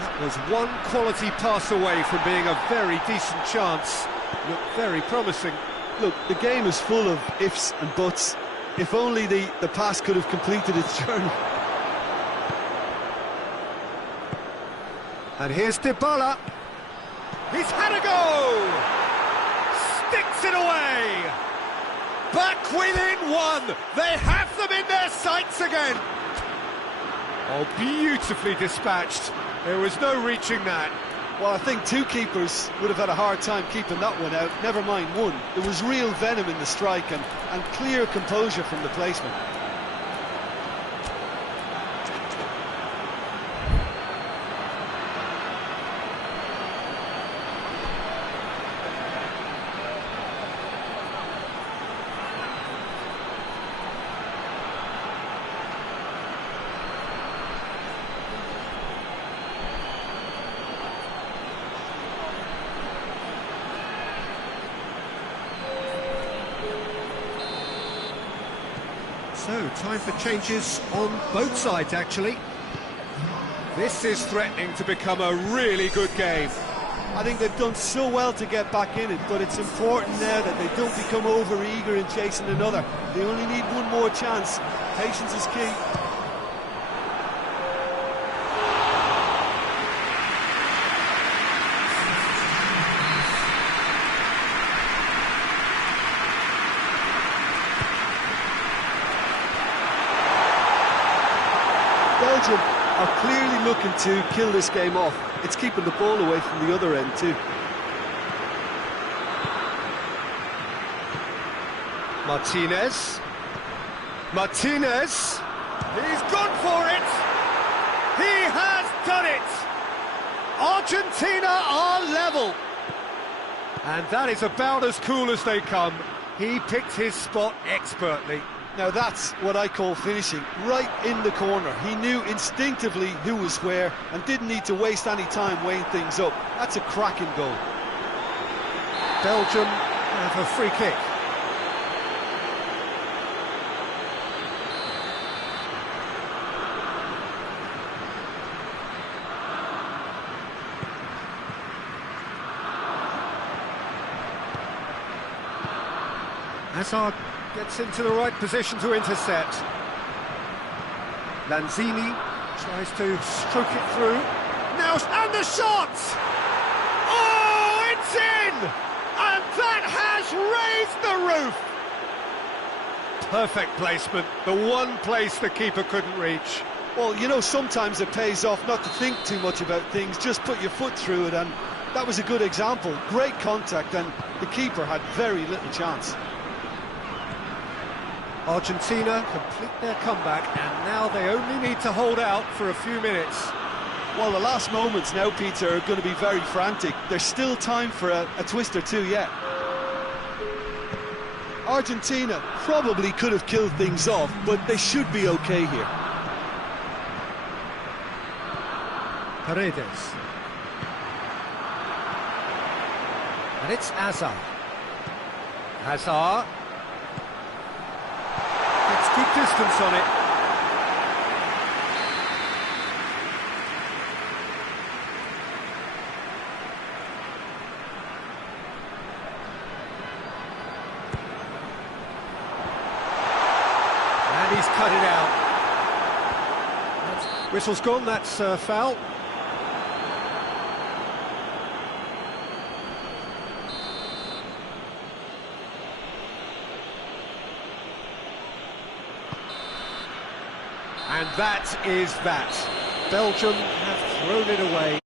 That was one quality pass away from being a very decent chance. Looked very promising. Look, the game is full of ifs and buts. If only the pass could have completed its journey. And here's Dybala. He's had a go! Sticks it away! Back within 1! They have them in their sights again! Oh, beautifully dispatched. There was no reaching that. Well, I think 2 keepers would have had a hard time keeping that one out, never mind 1. There was real venom in the strike and clear composure from the placement. So, time for changes on both sides, actually. This is threatening to become a really good game. I think they've done so well to get back in it, but it's important now that they don't become over-eager in chasing another. They only need one more chance. Patience is key. Belgium are clearly looking to kill this game off. It's keeping the ball away from the other end too. Martinez. Martinez. He's gone for it! He has done it! Argentina are level! And that is about as cool as they come. He picked his spot expertly. Now that's what I call finishing, right in the corner. He knew instinctively who was where and didn't need to waste any time weighing things up. That's a cracking goal. Belgium have a free kick. Hazard gets into the right position to intercept. Lanzini tries to stroke it through. Now, and the shot! Oh, it's in! And that has raised the roof! Perfect placement, the one place the keeper couldn't reach. Well, you know, sometimes it pays off not to think too much about things, just put your foot through it, and that was a good example. Great contact, and the keeper had very little chance. Argentina complete their comeback, and now they only need to hold out for a few minutes. Well, the last moments now, Peter, are going to be very frantic. There's still time for a twist or two yet. Argentina probably could have killed things off, but they should be okay here. Paredes. And it's Hazard. Hazard. Gets good distance on it. And he's cut it out. Whistle's gone, that's foul. And that is that. Belgium have thrown it away.